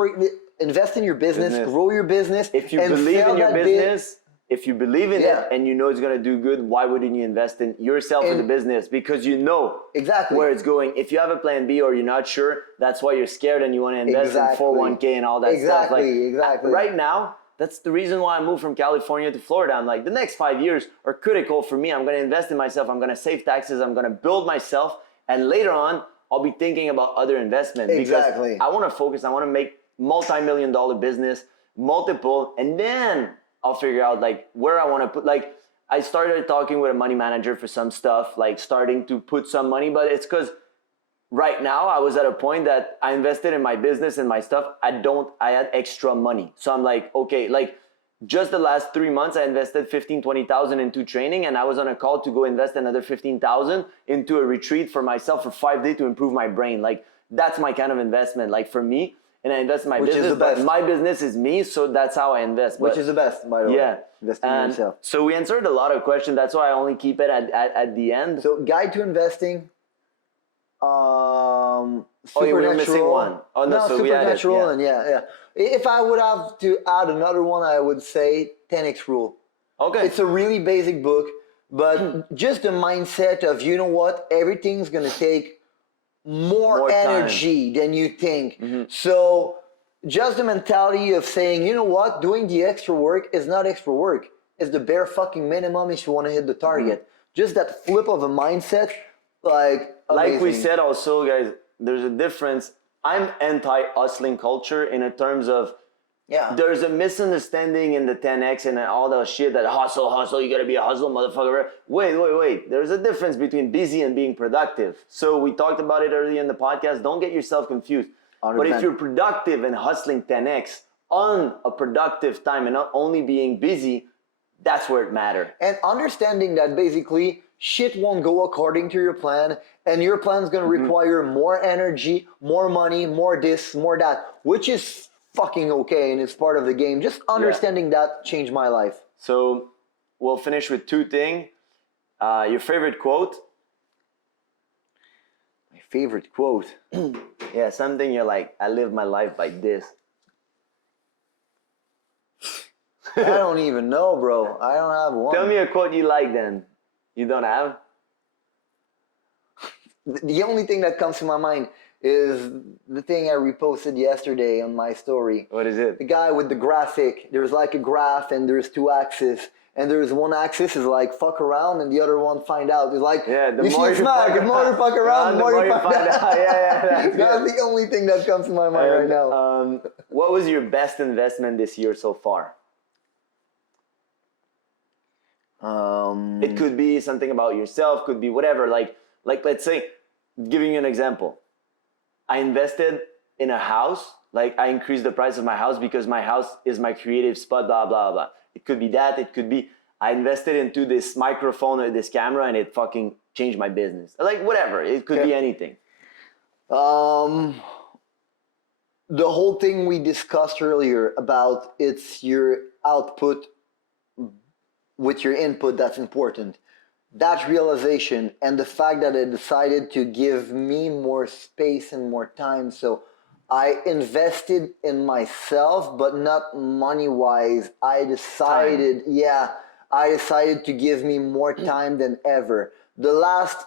invest in your business, grow your business. If you believe in your business, if you believe in it and you know it's going to do good, why wouldn't you invest in yourself or the business? Because you know where it's going. If you have a plan B or you're not sure, that's why you're scared and you want to invest in 401k and all that stuff. Exactly. Right now, that's the reason why I moved from California to Florida. I'm like, the next 5 years are critical for me. I'm going to invest in myself. I'm going to save taxes. I'm going to build myself. And later on, I'll be thinking about other investments. Because I want to focus. I want to make multi-million-dollar business, multiple, and then I'll figure out like where I want to put. Like I started talking with a money manager for some stuff, like starting to put some money, but it's because right now I was at a point that I invested in my business and my stuff. I had extra money. So I'm like, okay, like just the last 3 months, I invested 20,000 into training, and I was on a call to go invest another 15,000 into a retreat for myself for 5 days to improve my brain. Like that's my kind of investment, like for me. And I invest in my business, but my business is me, so that's how I invest. Which is the best, by the way. Yeah. Investing in yourself. So we answered a lot of questions. That's why I only keep it at the end. So guide to investing. Oh, you were missing one. Oh, no, so supernatural and If I would have to add another one, I would say 10x rule. Okay. It's a really basic book, but just the mindset of, you know what, everything's going to take more energy than you think. So just the mentality of saying, you know what, doing the extra work is not extra work. It's the bare fucking minimum if you want to hit the target. Just that flip of a mindset, like amazing. Like we said also, guys, there's a difference. I'm anti-hustling culture in terms of there's a misunderstanding in the 10X and all that shit that hustle, you gotta be a hustle motherfucker. Wait. There's a difference between busy and being productive. So we talked about it earlier in the podcast. Don't get yourself confused. 100%. But if you're productive and hustling 10X on a productive time and not only being busy, that's where it matters. And understanding that basically shit won't go according to your plan, and your plan is gonna require more energy, more money, more this, more that, which is fucking okay, and it's part of the game. Just understanding that changed my life. So we'll finish with 2 things. Your favorite quote? My favorite quote? Yeah, something you're like, I live my life by this. I don't even know, bro. I don't have one. Tell me a quote you like then. You don't have? The only thing that comes to my mind is the thing I reposted yesterday on my story. What is it? The guy with the graphic. There's like a graph and there's 2 axes. And there's one axis is like fuck around and the other one find out. It's like, the more you fuck around, the more you find out. That's the only thing that comes to my mind right now. What was your best investment this year so far? It could be something about yourself, could be whatever. Like let's say, giving you an example. I invested in a house, like I increased the price of my house because my house is my creative spot, blah, blah, blah. It could be that, it could be, I invested into this microphone or this camera and it fucking changed my business. Like whatever, it could be anything. The whole thing we discussed earlier about it's your output with your input that's important. That realization and the fact that it decided to give me more space and more time. So I invested in myself, but not money wise. I decided to give me more time than ever. The last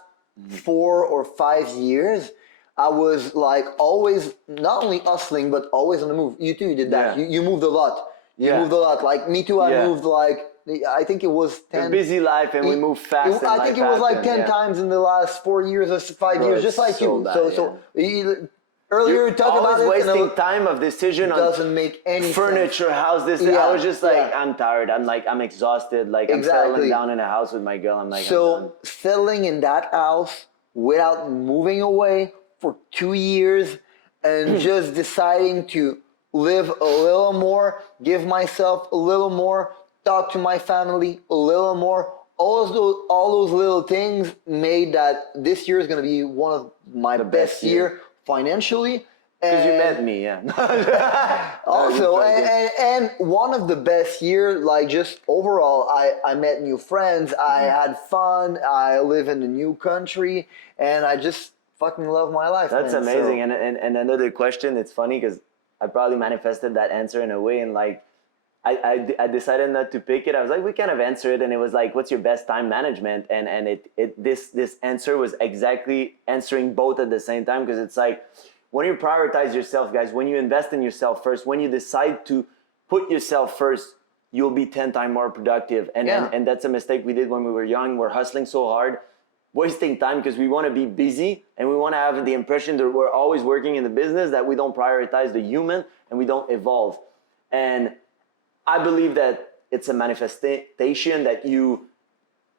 4 or 5 years, I was like always not only hustling, but always on the move. You too, you did that. Yeah. You moved a lot. You Yeah. moved a lot. Like me too, I Yeah. moved like, I think it was A 10. busy life, and we move fast. I think it was like 10 times in the last 4 years or 5 years, Bro, just like so you. bad, Earlier we talked about it. always and wasting time of decision on doesn't make any furniture, sense. house, this. Yeah, I was just like, yeah. I'm tired. I'm exhausted. Like I'm Exactly. settling down in a house with my girl. I'm like, I'm So done. settling in that house without moving away for 2 years and just deciding to live a little more, give myself a little more, talk to my family a little more. All those little things made that this year is going to be one of my best year financially. Because you met me, yeah. Also, and one of the best years, like just overall, I met new friends, I had fun, I live in a new country, and I just fucking love my life. That's man. amazing. So, And another question, it's funny because I probably manifested that answer in a way, and like I decided not to pick it. I was like, we kind of answer it, and it was like, what's your best time management? And this answer was exactly answering both at the same time, because it's like, when you prioritize yourself, guys, when you invest in yourself first, when you decide to put yourself first, you'll be 10 times more productive. And that's a mistake we did when we were young. We're hustling so hard, wasting time because we want to be busy and we want to have the impression that we're always working in the business, that we don't prioritize the human and we don't evolve. And I believe that it's a manifestation that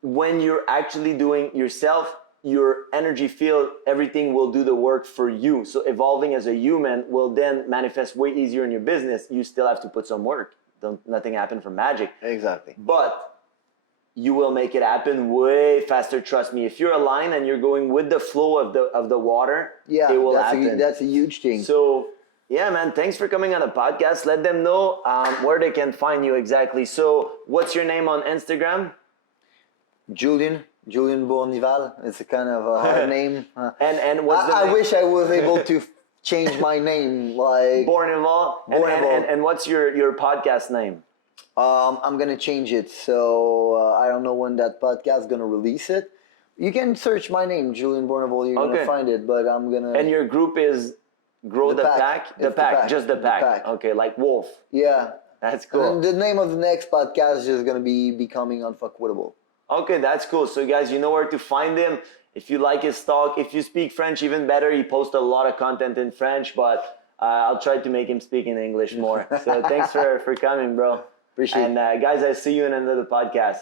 when you're actually doing yourself, your energy field, everything will do the work for you. So evolving as a human will then manifest way easier in your business. You still have to put some work. Nothing happens from magic. exactly. But you will make it happen way faster. Trust me. If you're aligned and you're going with the flow of the water, it will happen. That's a huge thing. So yeah, man, thanks for coming on the podcast. Let them know where they can find you exactly. So what's your name on Instagram? Julien Bournival. It's a kind of a hard name. And what's the I name? wish I was able to change my name. Like Bournival. And what's your podcast name? I'm gonna change it. So I don't know when that podcast is gonna release it. You can search my name, Julien Bournival. You're gonna find it. But I'm gonna. And your group is Grow the Pack? The Pack, just the pack. Okay, like Wolf. Yeah. That's cool. And the name of the next podcast is just gonna be becoming Unfuckwithable. Okay, that's cool. So guys, you know where to find him. If you like his talk, if you speak French, even better. He posts a lot of content in French, but I'll try to make him speak in English more. So thanks for coming, bro. Appreciate it. And guys, I see you in another podcast.